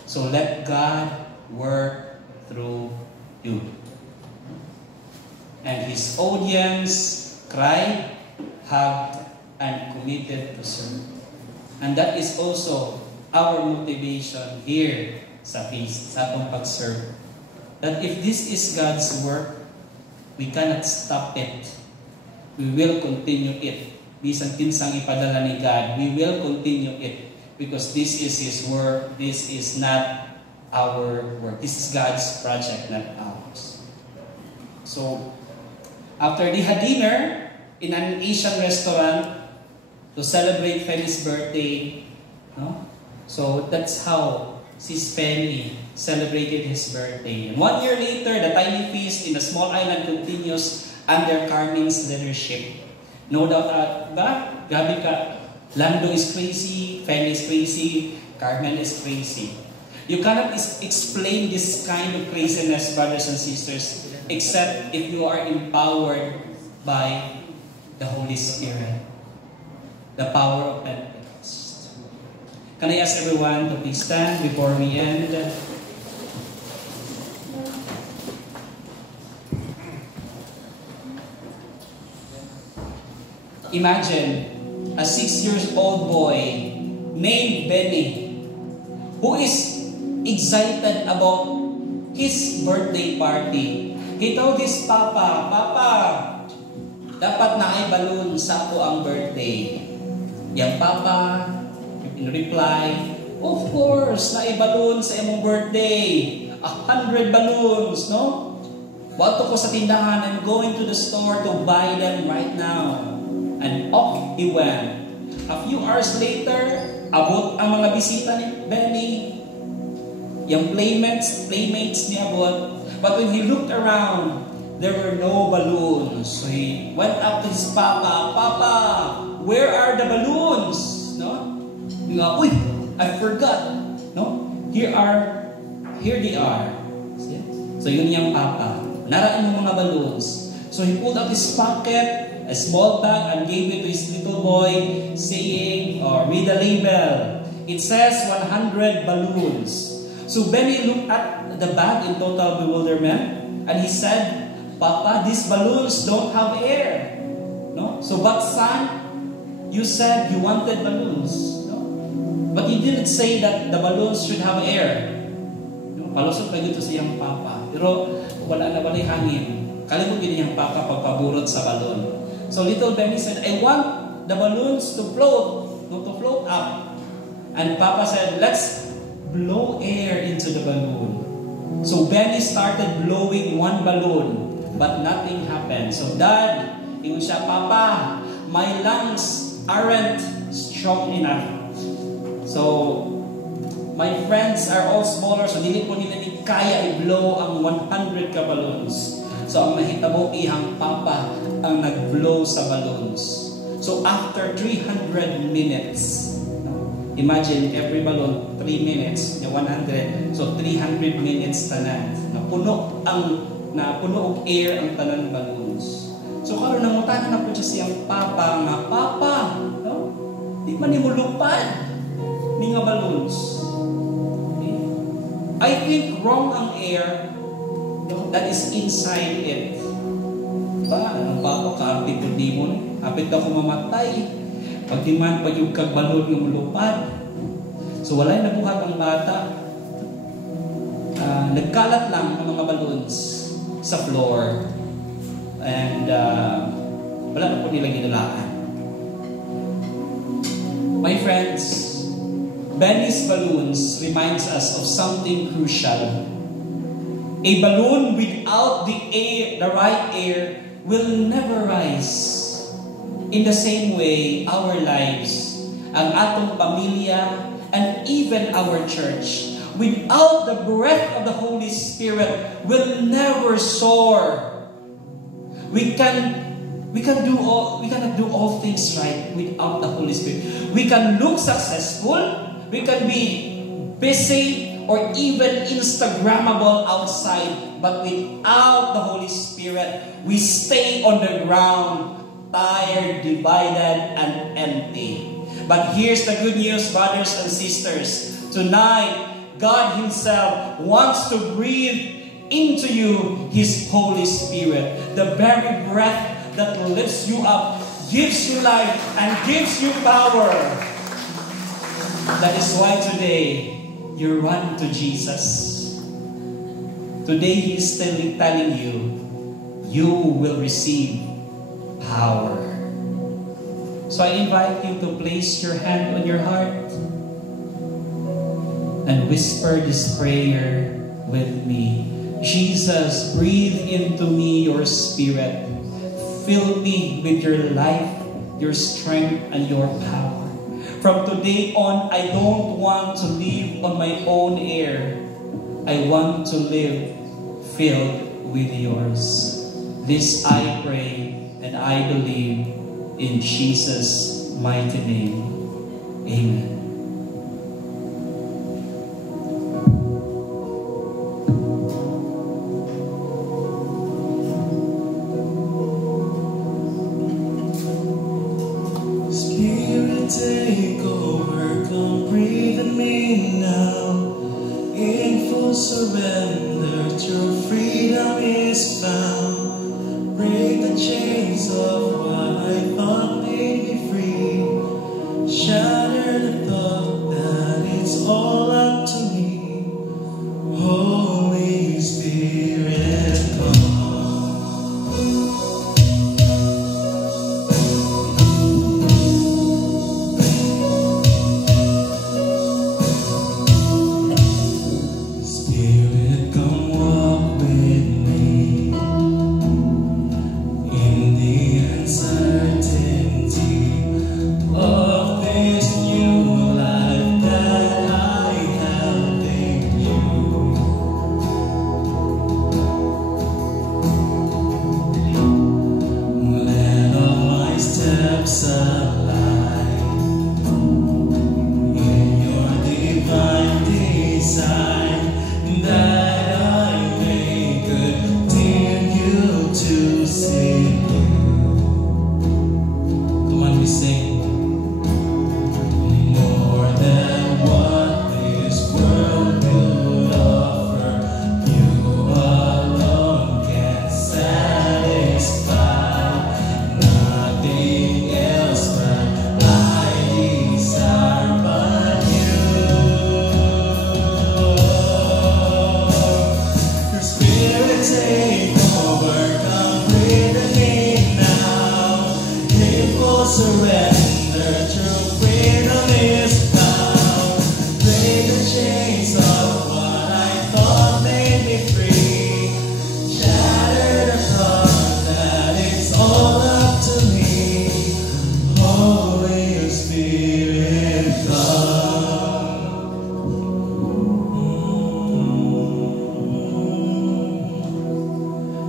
So let God work through you. And his audience cried, hugged, and committed to serve. And that is also our motivation here sa feast, sa atong pag-serve. That if this is God's work, we cannot stop it. We will continue it. Bisan kinsang ipadala ni God, we will continue it. Because this is His work, this is not our work. This is God's project, not ours. So, after they had dinner in an Asian restaurant to celebrate Feli's birthday, no? So that's how Sis Feli celebrated his birthday. And 1 year later, the tiny feast in a small island continues under Carmen's leadership. No doubt, gabi ka, Lando is crazy, Feli is crazy, Carmen is crazy. You cannot explain this kind of craziness, brothers and sisters, except if you are empowered by the Holy Spirit. The power of Pentecost. Can I ask everyone to please stand before we end? Imagine a 6-year-old boy named Benny who is excited about his birthday party. He told his papa, "Papa, dapat na ay balloon sa ako ang birthday." Yang papa, in reply, "Of course, na ay balloon sa imong birthday. 100 balloons, no? Bato ko sa tindahan, I'm going to the store to buy them right now." And off he went. A few hours later, abot ang mga bisita ni Benny. Yung playmates niya abot. But when he looked around, there were no balloons. So he went up to his papa, "Papa, where are the balloons?" No? Uy, I forgot. No? Here they are. See? So yun yung papa. Naraan yung mga balloons. So he pulled out his pocket, a small bag, and gave it to his little boy, saying, or read the label. It says 100 balloons. So Benny looked at the bag in total bewilderment, and he said, "Papa, these balloons don't have air." No? So, but son, you said you wanted balloons. No? But you didn't say that the balloons should have air. No? Palusot na dito siyang papa. Pero wala na balay hangin. Kalimut din niyang papa pagpaburot sa balon. So little Benny said, I want the balloons to float, not to float up. And Papa said, let's blow air into the balloon. So Benny started blowing one balloon, but nothing happened. So Dad, ingon siya, Papa, my lungs aren't strong enough. So my friends are all smaller, so dili po nila ni kaya i-blow ang 100 ka balloons. So ang mahitabo ihang Papa ang nag-blow sa balloons. So after 300 minutes, imagine every balloon 3 minutes, 100. So 300 minutes tanan. Napuno og air ang tanan balloons. So karon nangutanan na po siya siyang Papa nga, Papa, no? Di man nimo lupad ni nga balloons. I think wrong ang air that is inside it. Anong Papa, kapit ko di mo, kapit ako mamatay. Pag di man pa yung kagbalon yung lupad. So wala'y nabuhat ang bata. Nagkalat lang ang mga balloons sa floor. And wala na po nilang ginalaan. My friends, Benny's balloons reminds us of something crucial. A balloon without the right air will never rise. In the same way, our lives, ang atong pamilya, and even our church, without the breath of the Holy Spirit, will never soar. We cannot do all things right without the Holy Spirit. We can look successful. We can be busy or even Instagrammable outside, but without the Holy Spirit, we stay on the ground, tired, divided, and empty. But here's the good news, brothers and sisters. Tonight, God Himself wants to breathe into you His Holy Spirit. The very breath that lifts you up, gives you life, and gives you power. That is why today, you run to Jesus. Today, He is still telling you, you will receive power. So I invite you to place your hand on your heart and whisper this prayer with me. Jesus, breathe into me your Spirit. Fill me with your life, your strength, and your power. From today on, I don't want to live on my own air. I want to live filled with yours. This I pray and I believe in Jesus' mighty name. Amen. Take over, come breathe in me now. In full surrender, true freedom is found. Break the chains of what I thought made me free. Shatter the thought that it's all up to me. Holy Spirit, come. chains of what I thought made me free. Shattered the thought that it's all up to me. Holy Spirit, come.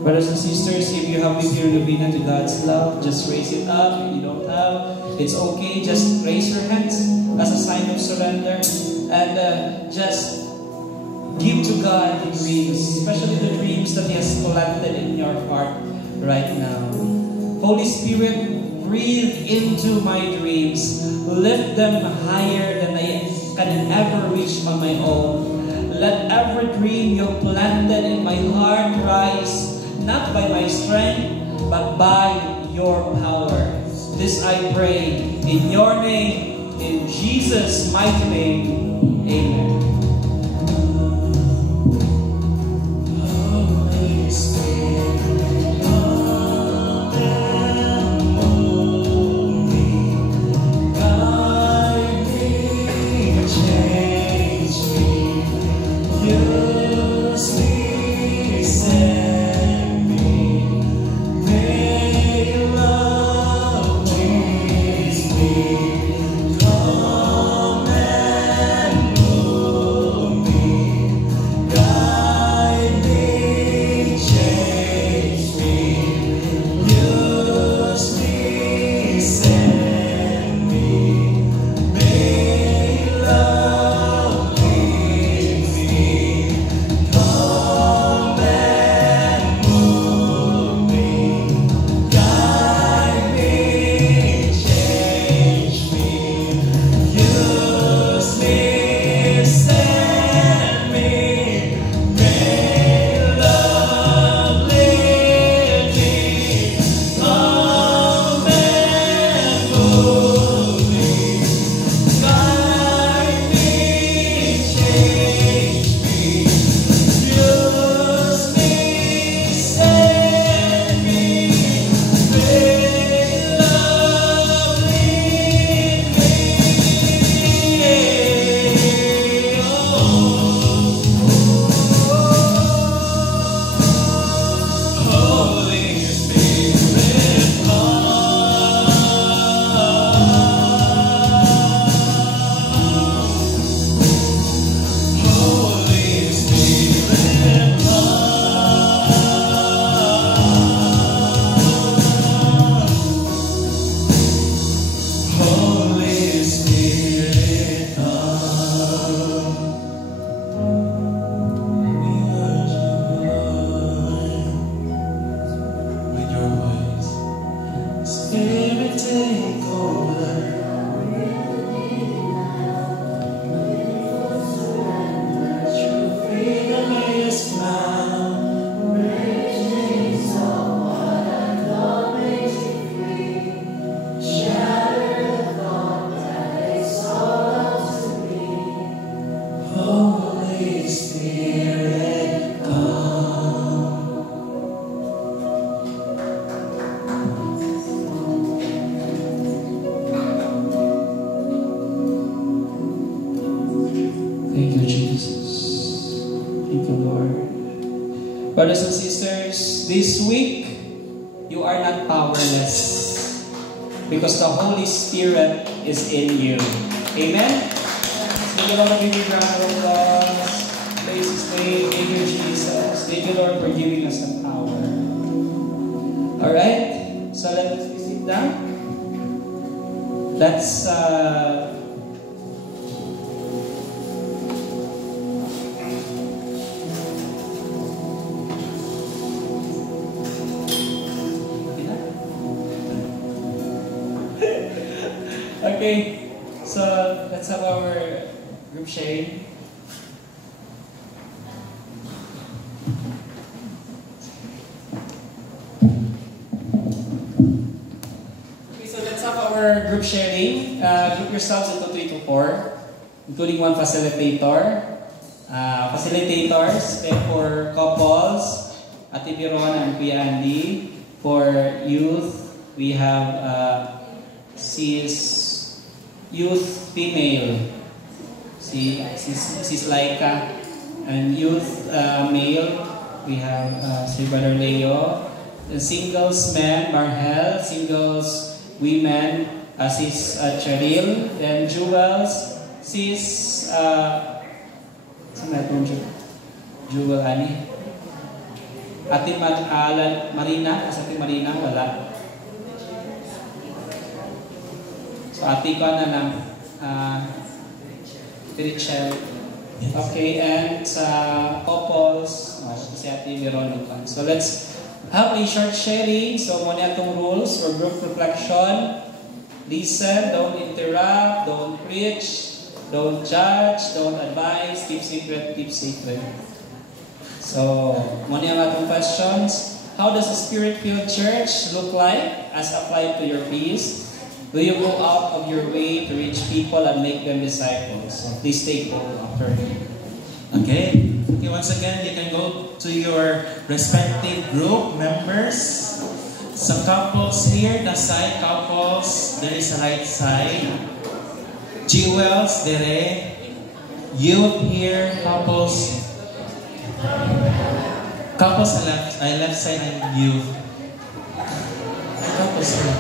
Brothers and sisters, if you have with your novena to God's love, just raise it up. If you don't have, it's okay. Just raise your hands as a sign of surrender. And just give to God the dreams, especially the dreams that He has planted in your heart right now. Holy Spirit, breathe into my dreams. Lift them higher than I can ever reach on my own. Let every dream you've planted in my heart rise, not by my strength, but by your power. This I pray in your name, in Jesus' mighty name. Amen. Holy Spirit, come and move me, guide me, change me, use me, send me. May your love please me. Come and move me, guide me, change me, use me, send me. May your love lead me. Come and move me, guide me, change me, use me, send me. May love lead me. Come and move me, guide me, change me, use me, send me. May love lead me. Holy Spirit, Holy Spirit, Holy Spirit, come. We worship with your voice. Spirit, take over. True freedom is found. Holy Spirit, come. Thank you, Jesus. Thank you, Lord. Brothers and sisters, this week, you are not powerless because the Holy Spirit is in you. Amen? So, the Lord, give you a round of applause. Praise His name. Thank you, Jesus. Thank you, Lord, for giving us the power. Alright? So, let us sit down. Let's okay, so let's have our group sharing. Okay, so let's have our group sharing. Group yourselves into 3 to 4, including one facilitator. Facilitators for couples, Ate Biron and Kuya Andy. For youth, we have cis youth female. Sis Laika. And youth male, we have si Brother Leo. The singles men, Marhel. Singles women, Sis Cheryl. Then jewels, Sis saan natin Jewel ani? Ate Marina, Ate Marina, wala. So ate ko na lang, Rachel. Okay, and sa couples, si Ate Veronica. So let's have a short sharing. So muna itong rules for group reflection. Listen, don't interrupt, don't preach, don't judge, don't advise, keep secret, keep secret. So, muna yung atong questions. How does a spirit-filled church look like as applied to your peace? Do you go out of your way to reach people and make them disciples? So please take hold after me. Okay. Okay, once again, you can go to your respective group members. Some couples here, the side couples, there is a right side. Jewels, there. Youth here, couples. Couples left side and youth. Couples here.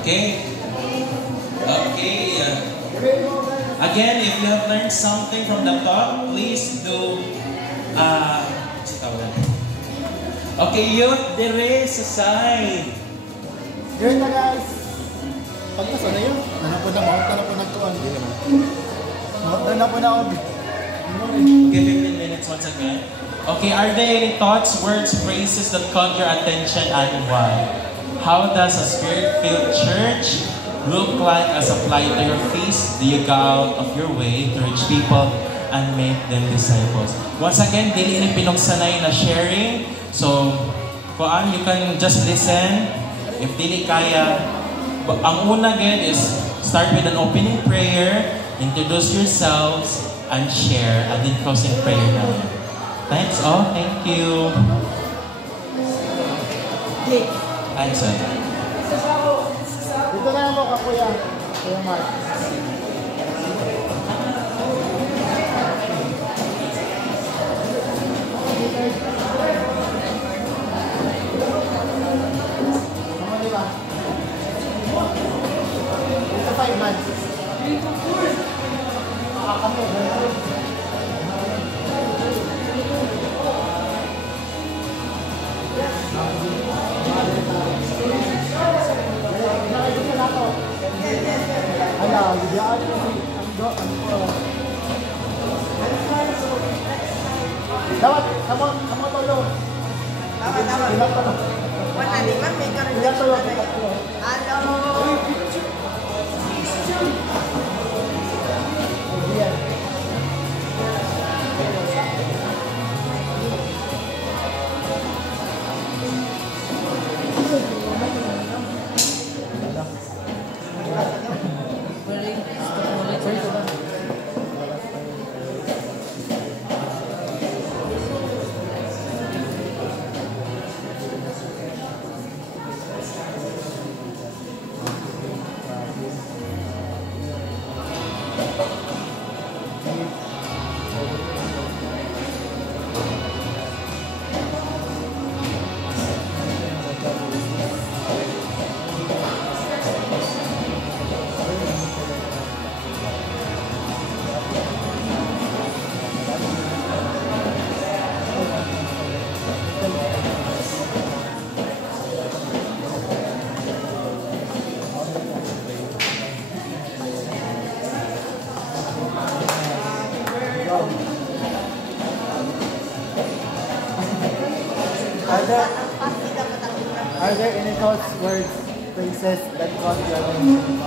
Okay. Okay. Again, if you have learned something from the talk, please do. Okay, youth, dire sa side. Yun na guys. Pagkasa na yun. Nanapod na nagtuan. Nanapod na ako. Okay, 15 minutes once again. Okay, are there any thoughts, words, phrases that caught your attention and why? How does a spirit-filled church look like as applied to your feast? Do you go out of your way to reach people and make them disciples? Once again, dili ni pinugsanay na sharing. So, you can just listen. If dili kaya, ang una again is start with an opening prayer, introduce yourselves, and share, and then closing prayer naman. Thanks all. Thank you. Answer. Dito na mo ka kuya. Kuya Mark. Ano ba? Ito 5 months. Dapat, kamu tolong. Dapat. Wala di man may karon. Halo. Are there any thoughts, words, phrases that caught your attention?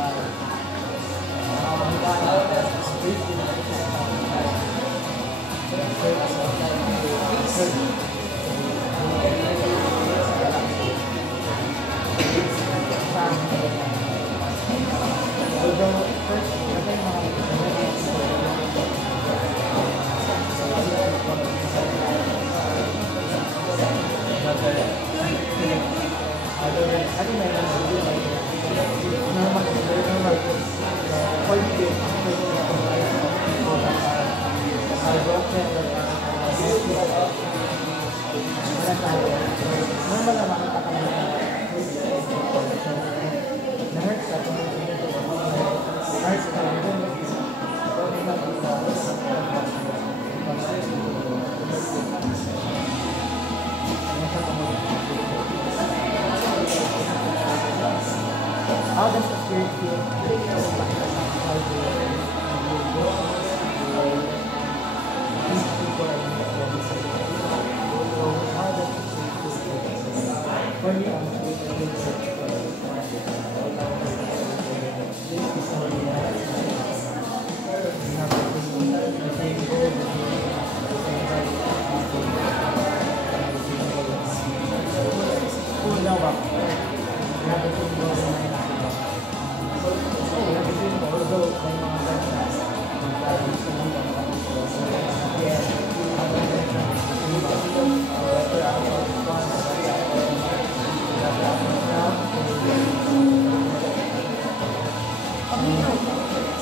How does the spirit feel? For me,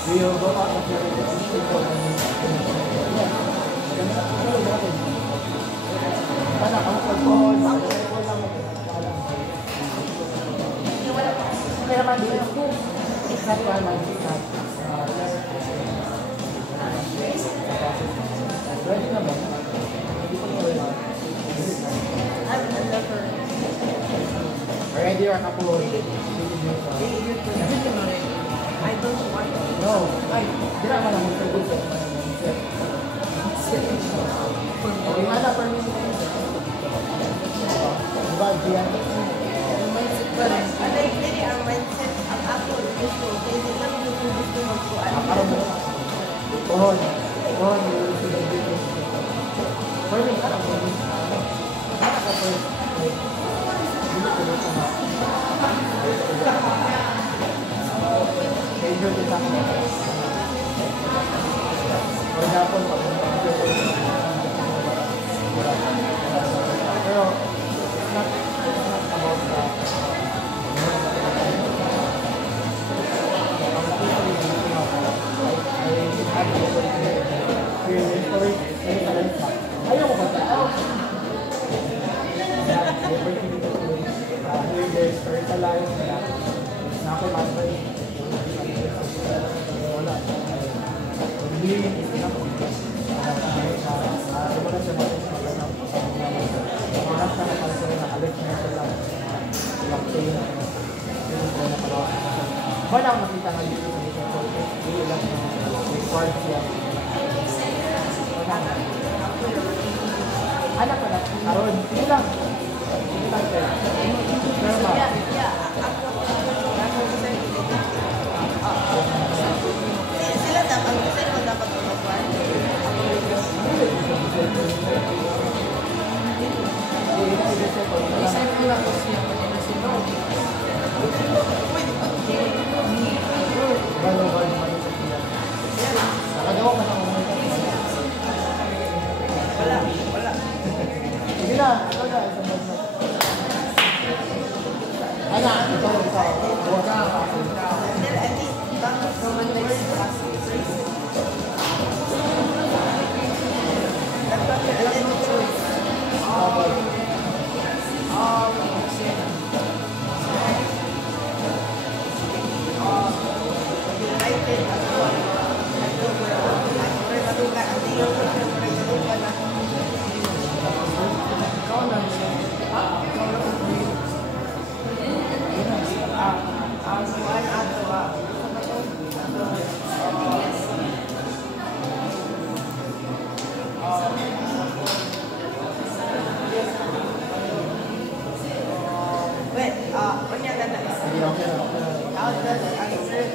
we will go out of here with the people Ready or kapulog? I don't want to. No, ay, dira man ang mag-produce. Okay, mana permission. Diba, diyan? Mindset pa rin. Hindi ang mindset. Ang ako gusto. Hindi lang gusto magpuan. Akaroon mo. Pohon. Pohon. For me, parang mo. Parang ka first. Hindi ko dito na. Medyo din ako. For example, pag pero it's not about ayaw ko ba ito? Here there's story sa life na ako master wala hindi enough wala siya mga sa nakalito na alit na ito lang lang tayo wala akong makita nga dito sa mission process hindi lang required siya anak ko na karoon hindi lang sir pero ba Sila dapat, sila dapat magpuan. Isip ko lang ko siya pati na sino. nakagawa ka sa mga Wala. sige na ito na isang bansa anak ito huwag ka Then at least, bakit naman nag-stress? Alam mo choice. United ako. Matuga. Hindi ako matuga na. ikaw lang Ang buwan ato wait, kanya na na sige okay na how does ang church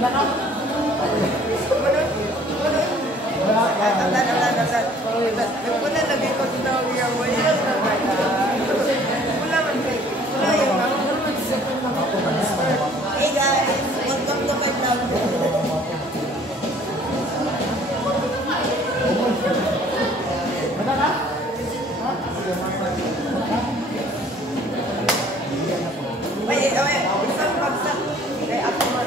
Wala lagi ko daw yung wala man kayo. Wala yung hey guys, welcome to my vlog. Wait, isang bagsak. Kaya ako man.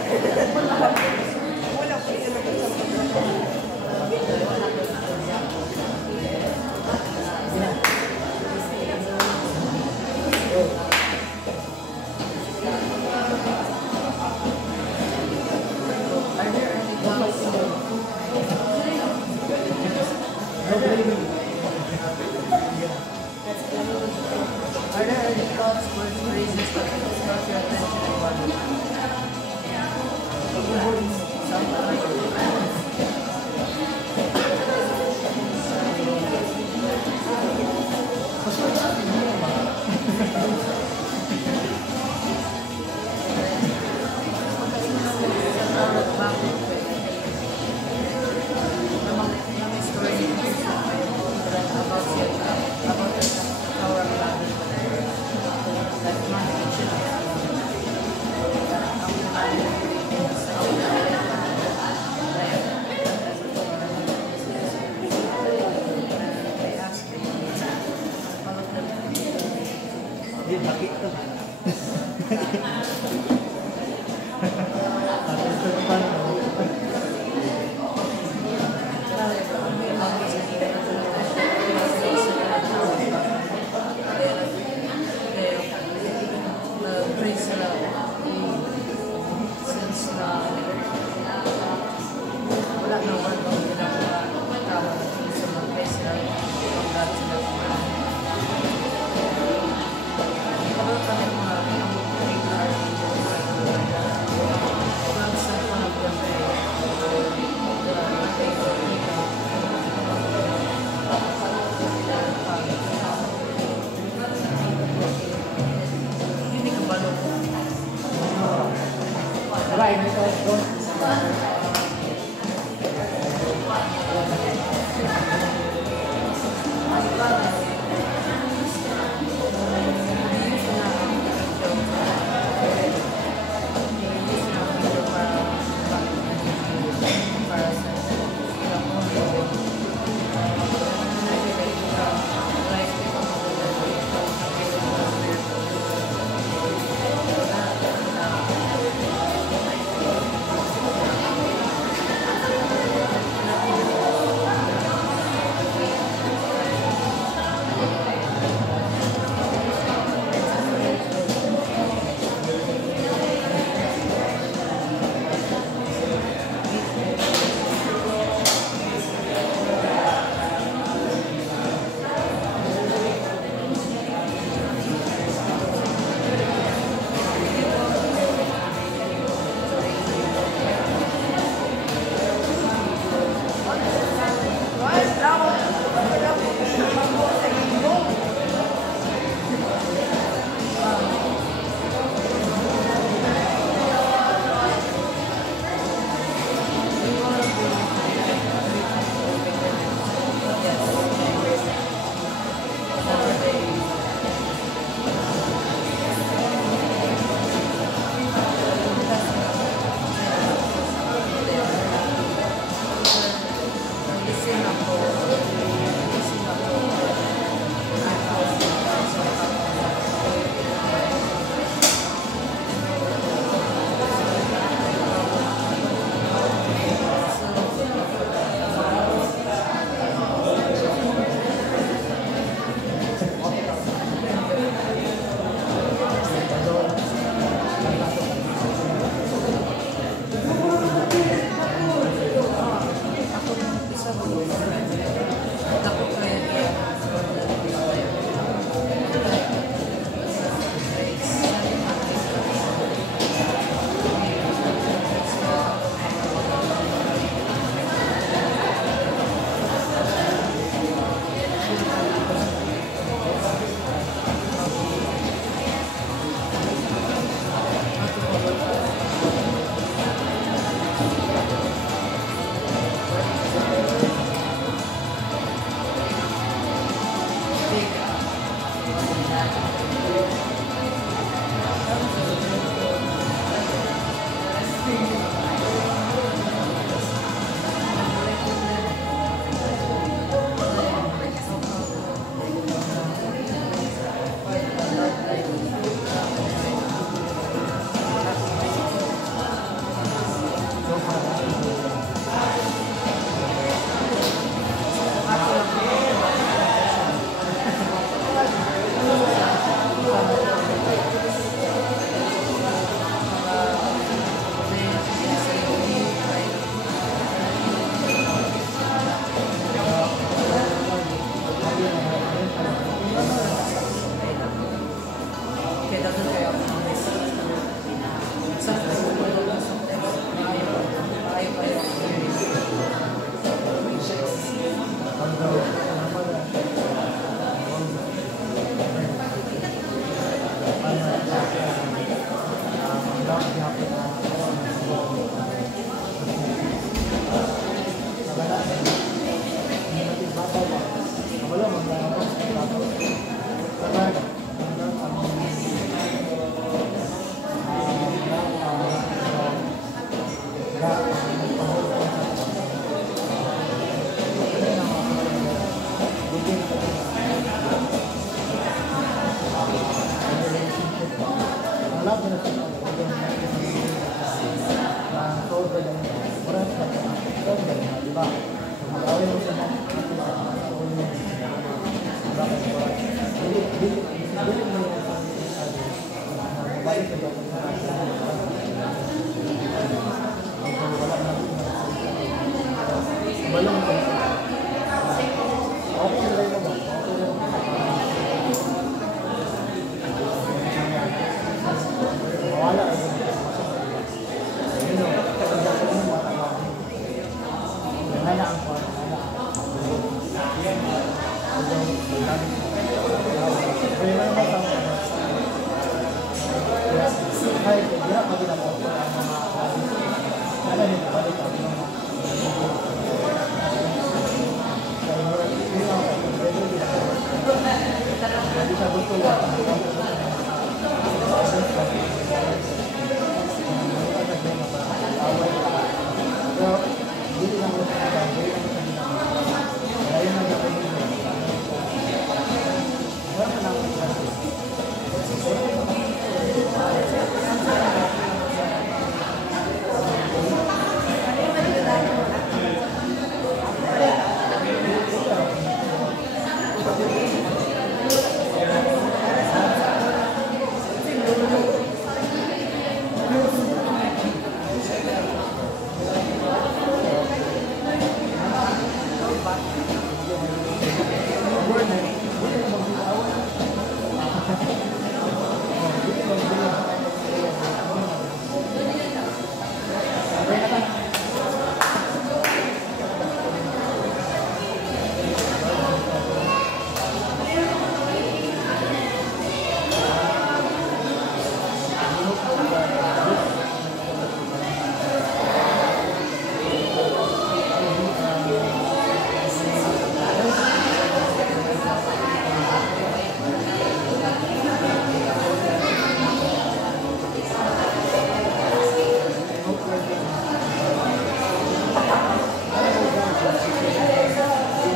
Wala ko yung isang bagsak. Are there any thoughts, words, phrases that can spark your attention and wonder? Diba? Mag-awin mo siya na. Bili mo yung balik ka doon. Balong ka. Okay na rin naman. Wala ka. Wala ang part.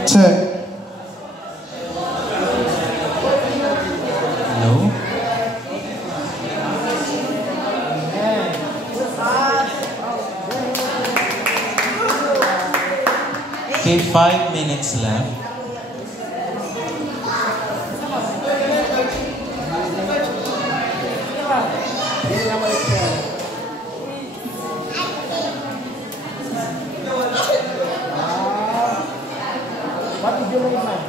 Check. Hello? Okay, 5 minutes left. What did you like, man?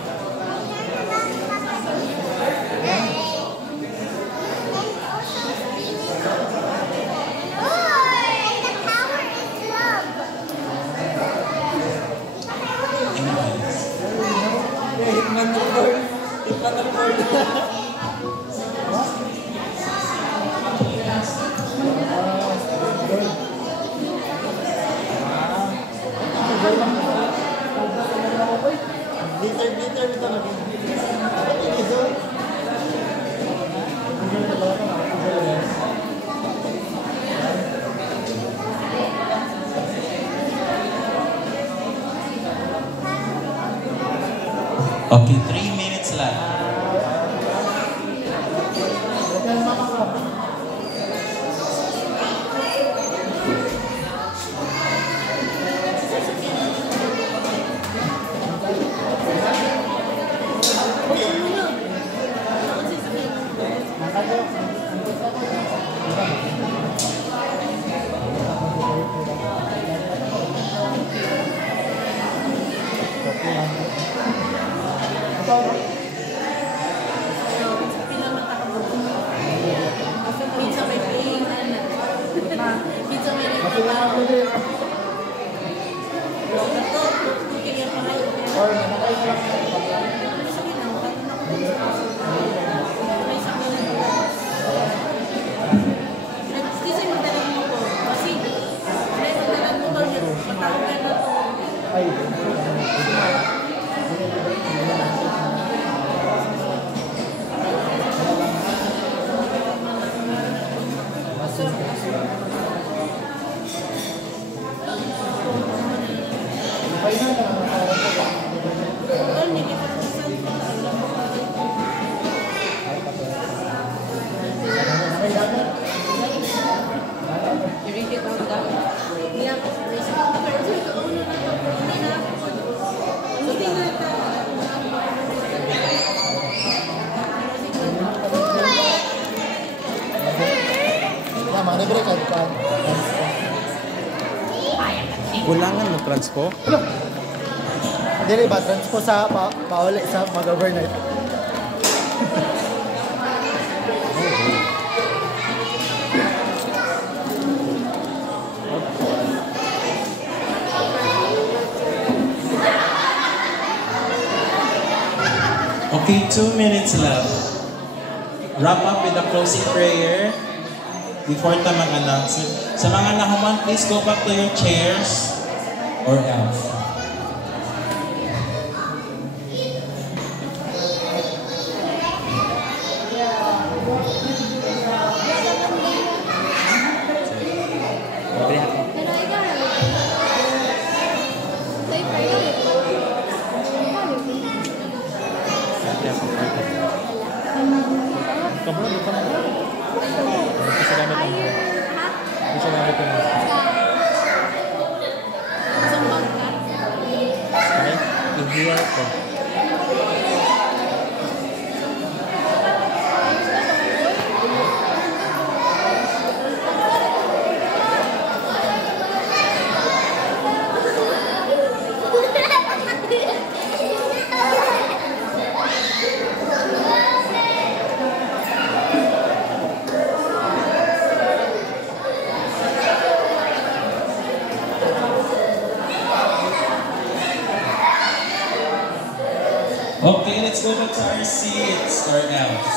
Okay, 3 minutes left. transpo. Kulangan mo transpo? Ano? Dili ba transpo sa pauli sa mag-overnight? Okay, 2 minutes left. Wrap up with a closing prayer before ta mag-announce it. Sa mga nahuman, please go back to your chairs or else. Okay, let's go back to our seats or else.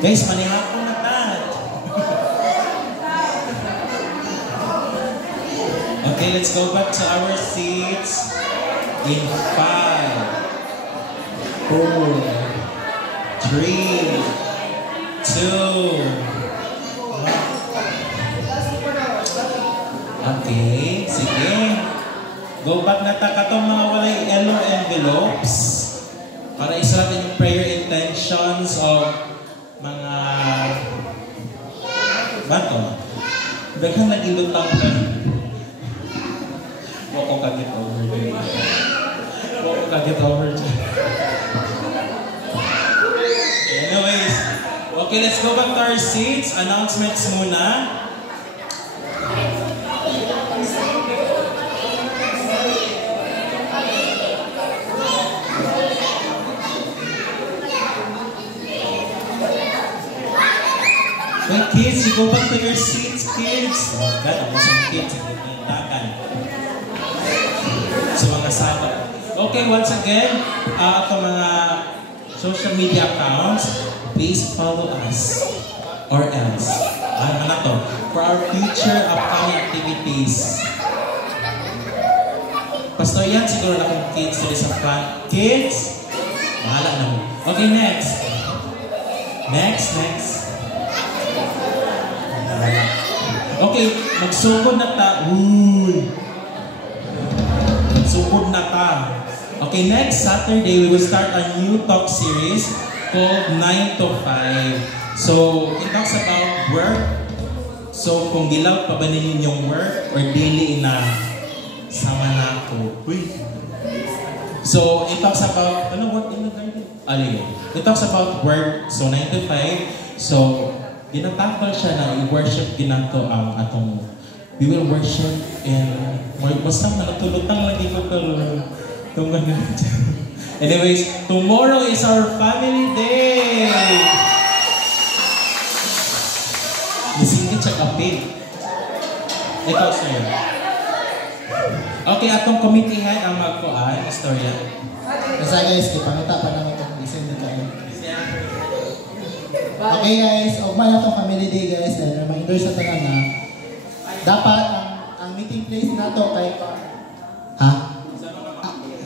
Guys, manihapon na tat. Okay, let's go back to our seats. In 5, 4, 3, 2, 1. Okay, sige. Go back na ta katong mga walay yellow envelopes para isulat yung prayer intentions of mga bato. Daghang nag-ilutang ka. Huwag ko kagit over there. Huwag ko kagit over there. Anyways, okay, let's go back to our seats. Announcements muna. Wait, kids, you go back to your seats, kids. God, ako sa kids. So, mga sala. Okay, once again, ito mga social media accounts, please follow us. Or else. Ano na to? For our future upcoming activities. Pastor yan, siguro na kung kids dito sa front. Kids? Mahala na mo. Okay, next. Next. Okay, magsugod na ta. Magsugod na ta. Okay, next Saturday, we will start a new talk series called 9 to 5. So, it talks about work. So, kung gilaw pa ba ninyo yung work or daily na sama na ako. So, it talks about, work in the garden? It talks about work. So, 9 to 5. So, ginatakal siya na i-worship ginato ang atong we will worship and basta nakatulutang lagi ko pero anyways, tomorrow is our family day. Nasingit siya kapit. Ikaw sa'yo. Okay, atong committee head ang magkuhan, istorya. Kasi guys, ipangita pa namin itong December kayo. Okay guys, ugma na itong family day guys. Reminder sa tanan na dapat ang meeting place na to kay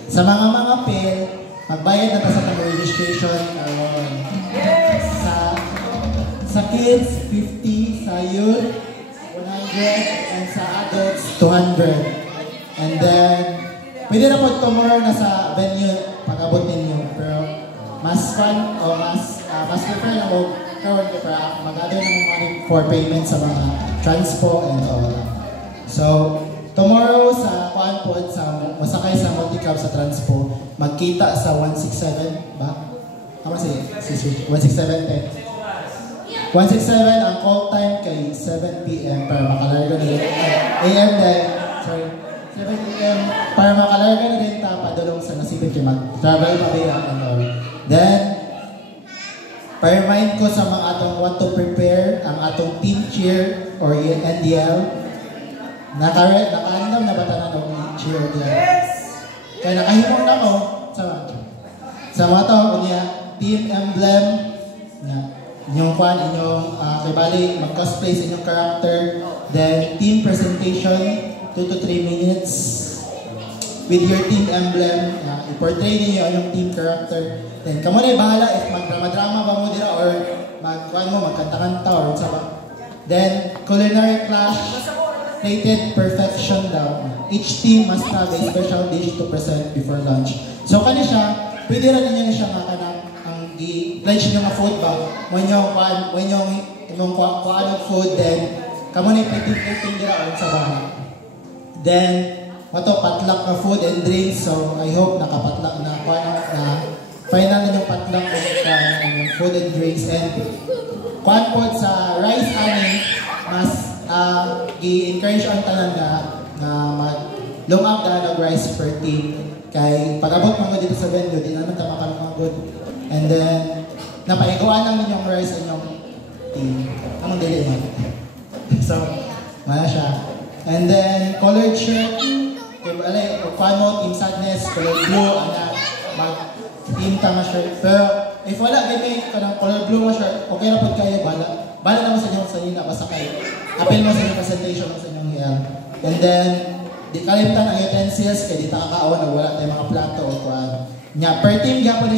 sa mga pill, magbayad na ta sa registration. Sa kids, 50, sa youth, 100, and sa adults, 200. And then, pwede na po tomorrow na sa venue pag-abot ninyo. Pero mas fun o mas prefer na mo karon kay para mag-gather ng money for payment sa mga transpo and all. So, tomorrow sa kuan po sa masakay sa multicab sa transpo, magkita sa 167 ba? Tama si 167 167 ang call time kay 7 PM para makalarga na rin. AM din, sorry. 7 AM para makalarga na rin padulong sa nasipin kay mag-travel pabaya and all. Then, pa-remind ko sa mga atong want to prepare ang atong team cheer or NDL. Nakaandam na ba tanan ng cheer NDL? Yes! Kaya nakahimong na mo sa mga tao niya, team emblem na inyong kwan, inyong kay bali mag-cosplay sa inyong character, then team presentation 2 to 3 minutes with your team emblem, i-portray niyo yung team character. Then kamo na bahala if magdrama-drama ba mo dira or magkuan mo magkanta-kanta or sa ba. Then culinary clash rated perfection daw. Each team must have a special dish to present before lunch. So kani siya, pwede rin ninyo siya nga kanang ang i-pledge niyo nga food ba. When yung imong kuan food, then kamo na i-plating dira or sa bahay. Then mato patlak na food and drinks, so I hope nakapatlak na kuan na final na yung patlak ng food and drinks. And kuan po sa rice ani mas i-encourage ang tanan na mag-look up na rice per team. Kay pag-abot mga dito sa venue, di naman tama kami mga good. And then, napaiguan lang ninyong rice sa inyong team. Anong dili man? So, wala siya. And then, colored shirt. Kaya, kuhan mo, Team Sadness, colored blue, mag-team tama shirt. Pero, if wala, may color blue mo shirt, okay na po kayo, bala. Bala naman sa inyong sanina, basta kayo. Appeal mo sa inyong presentation mo sa inyong hiyan. And then, di kalimtan ang utensils, kaya di takakaawan na wala tayong mga plato o kuhan. Nya, per team gapon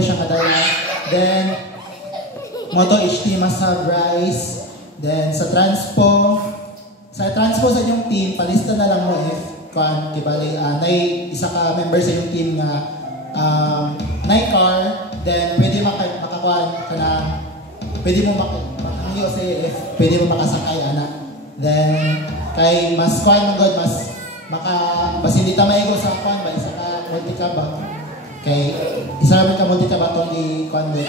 siya kadala. Then, moto each team must have rice. Then, sa transpo sa inyong team, palista na lang mo if kuhan, kibali, isa ka member sa inyong team na nay car, then pwede makakuhan ka na, pwede mo makahangyo sa if pwede mo makasakay, anak. Then, kay mas kuhan ng God, mas hindi ta maigo sa kuhan ba, isa ka multicab ba? Kay, isa namin ka multicab atong di kuhan ba,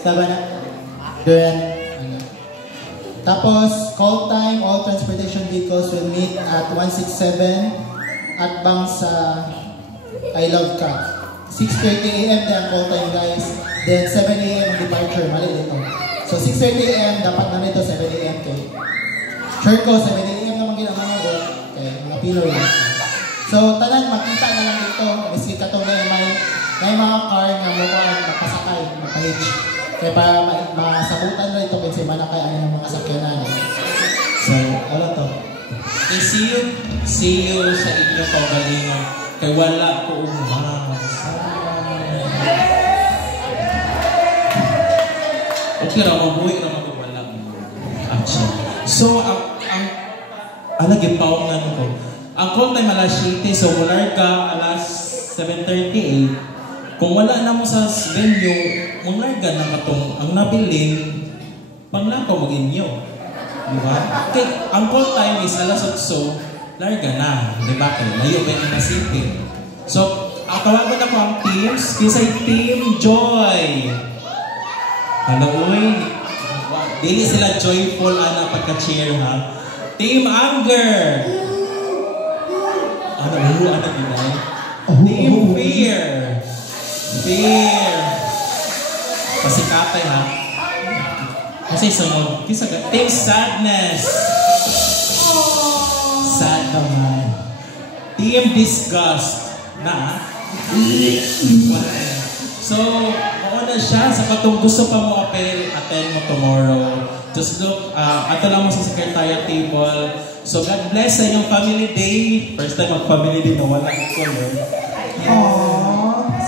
saba na? Then, tapos, call time, all transportation vehicles will meet at 167 at bang sa I Love Ka. 6:30 AM din ang call time, guys. Then 7 AM ang departure, mali dito. So 6:30 AM, dapat na nito 7 AM kay. Sure ko, 7 AM naman ginang mga go. Okay, mga Pinoy. So, tanan, makita na lang dito. Miski katong may mga car na mukhang magpasakay, magpahitch. Kaya para masabutan na ito kasi manakay ano ng mga sakyanan. So, wala to. Okay, see you sa inyong pagalingon. Kay wala ko okay ra mabuhi ra magwala. Action. So, ang nagipawon nga ko. Ang call time alas 7, so wala ka alas 7:38. Kung wala na mo sa venue, munarga na katong ang nabilin, panglakaw mag-inyo. Diba? Okay, ang call time is alas 8, larga na. Diba? Kaya layo ba yung nasipin? So, ang tawagan ako ang teams, kisay Team Joy. Hello, uy. Dili sila joyful na pagka-cheer, ha? Team Anger. Ano ginay? Team Fear. Pasikatay, ha? Kasi sunod. Team Sadness. Sad naman. Team Disgust. Na? So, na siya sa katong gusto pa mo attend mo tomorrow. Just look, ato lang mo sa secretariat table. So, God bless sa inyong family day. First time mag-family day na wala ko, no?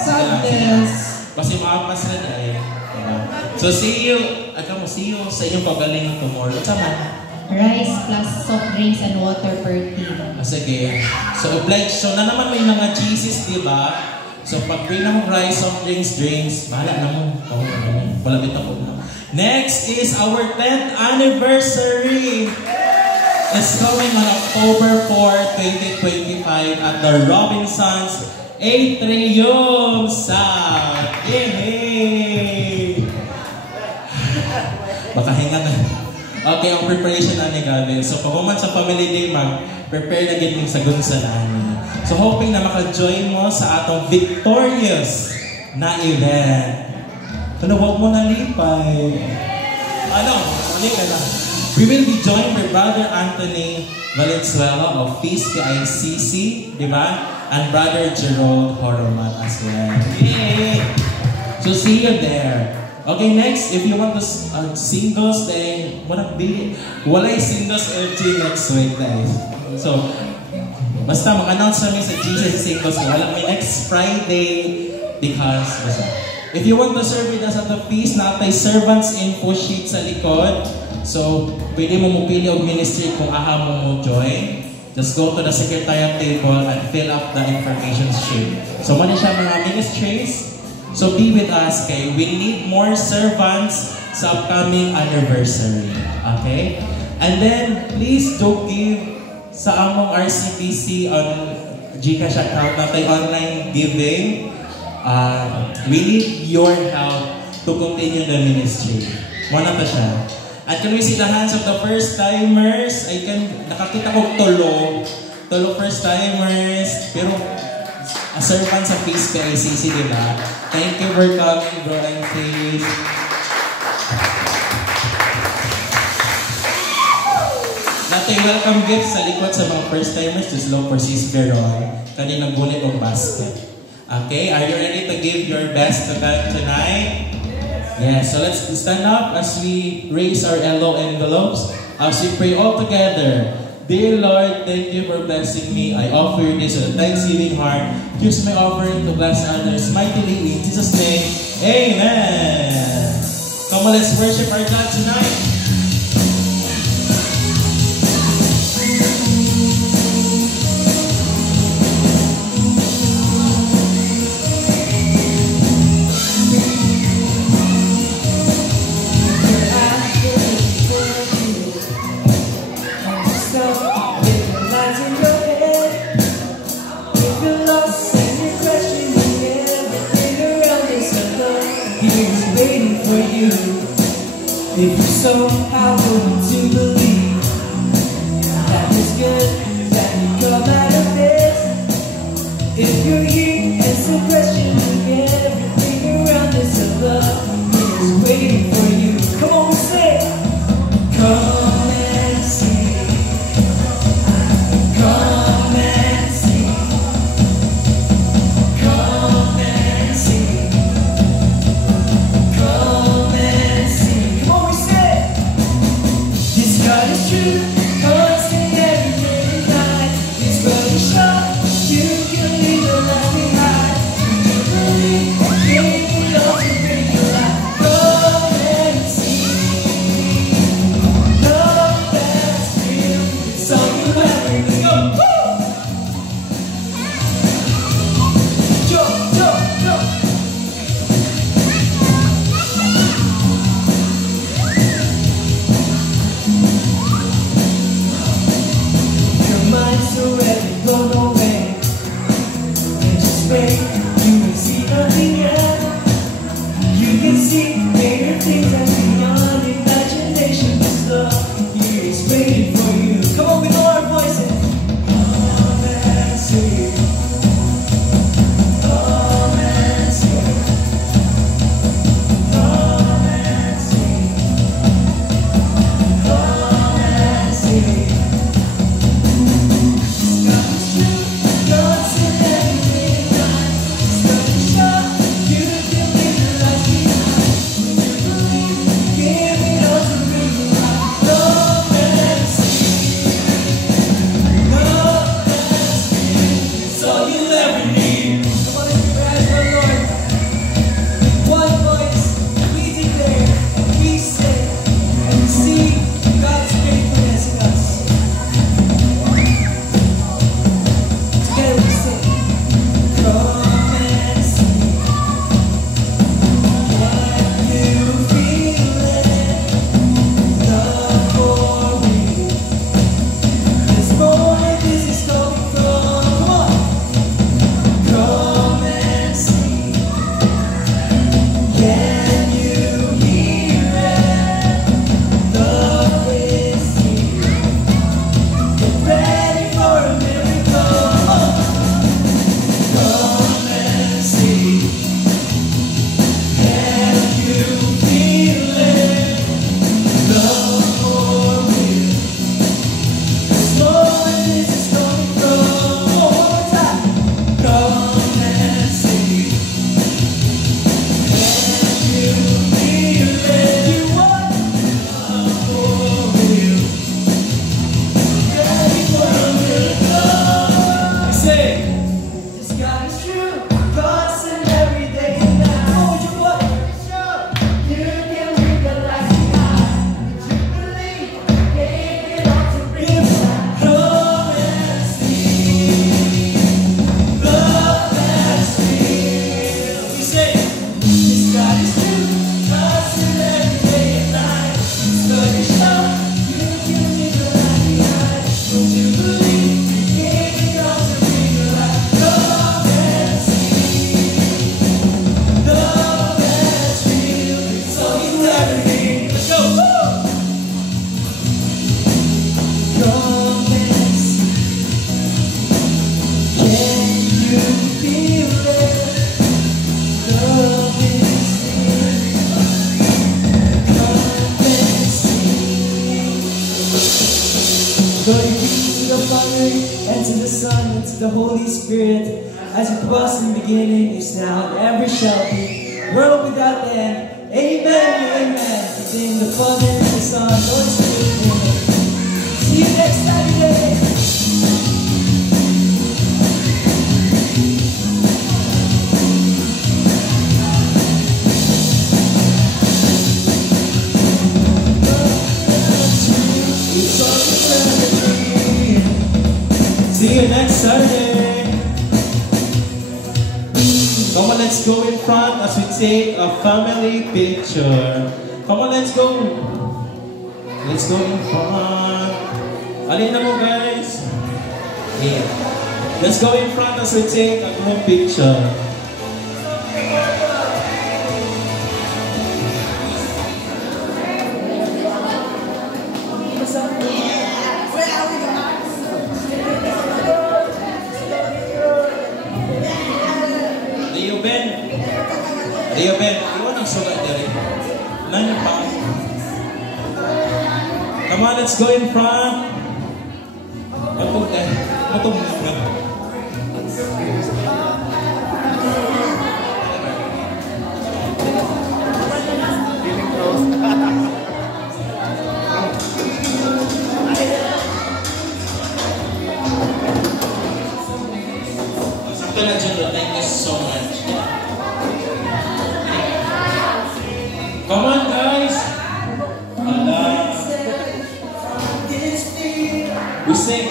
Sadness. Kasi maapas na dahil. So, see you sa inyong pagaling tomorrow. Sama. Rice plus soft drinks and water per team. Sige. So, oblige. So, na naman may mga cheeses, di ba? So pag bring na mong rice, soft drinks, bahala na mo. Palabit ako na. Next is our 10th anniversary. It's coming on October 4, 2025 at the Robinsons Atrium South. Yay! Baka hinga na. Okay, ang preparation na ni Gavin. So pag man sa family day, prepare na gid sa gunsa namin. So hoping na maka-join mo sa atong victorious na event. Ano, huwag mo nalipay. Ano, mali ka lang. We will be joined by Brother Anthony Valenzuela of Peace PICC, di ba? And Brother Gerald Horoman as well. Yay! So see you there. Okay, next, if you want to singles, then walay singles LG next week, guys. So, basta mag-announce namin sa Jesus Singles, wala may next Friday because, if you want to serve with us at the feast, natay servants info sheet sa likod. So, pwede mo mupili og ministry kung aha mo join. Just go to the secretariat table and fill up the information sheet. So, muna siya mga ministries. So, be with us, okay? We need more servants sa upcoming anniversary. Okay? And then, please do give sa among RCPC on GCash account natay online giving. We need your help to continue the ministry. Wala pa siya. At can we see the hands of the first-timers? Nakakita ko tulo first-timers, pero a servant sa Peace PICC, diba? Thank you for coming, bro and Faith. Natay welcome gifts sa likod sa mga first-timers. Just look for Sis Veron. Kaninang bulit o basket. Okay, are you ready to give your best to God tonight? Yes, so let's stand up as we raise our yellow envelopes. As we pray all together. Dear Lord, thank you for blessing me. I offer you this with a thanksgiving heart. Use my offering to bless others mightily in Jesus' name. Amen. Come on, let's worship our God tonight. If you're so powerful to believe that it's good that you come out of this, if you're here and so questioning everything around this love is waiting for you. Come on, say, come and see, come and see, come and see. God is true, constant every day and night. It's where we show you can leave the rest behind. everything. Let's go. Woo! Come and see. Can you feel it? Love is here. Come and see. Glory be to the Father, and to the Son, and to the Holy Spirit, as it was in the beginning, is now, and ever shall be, world without end. Amen, amen. In the Father, and the Son, and the Holy Spirit. Amen. See you next Saturday. See you next Saturday. Come on, let's go in front as we take a family picture. Come on, let's go. Let's go in front. Alin na mo, guys? Yeah. Let's go in front as we take a group picture. Rio Ben, iwan ang sugat diri. Nani pa? Come on, let's go in front. Matog na. Matog na. Sakto na dyan, thank you so much. Come on, guys. We sing.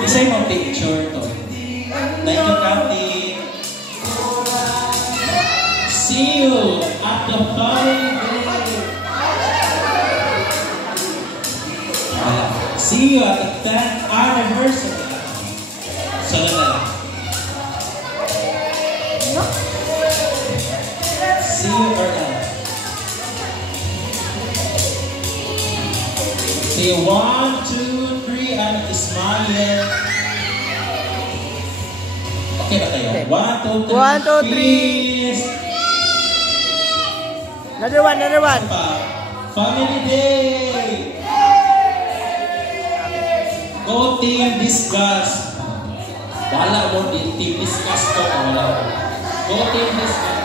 We sing a picture to. Thank you, Kathy. See you at the party. See you at the 10th anniversary. So na lang. See you or not. Say 1, 2, 3, and smile. Okay ba tayo? 1, 2, 3. 1, 2, 3. Another one, another one. Family Day. Go Team Discuss. Wala mo din Team Discuss ko. Wala. Go Team Discuss.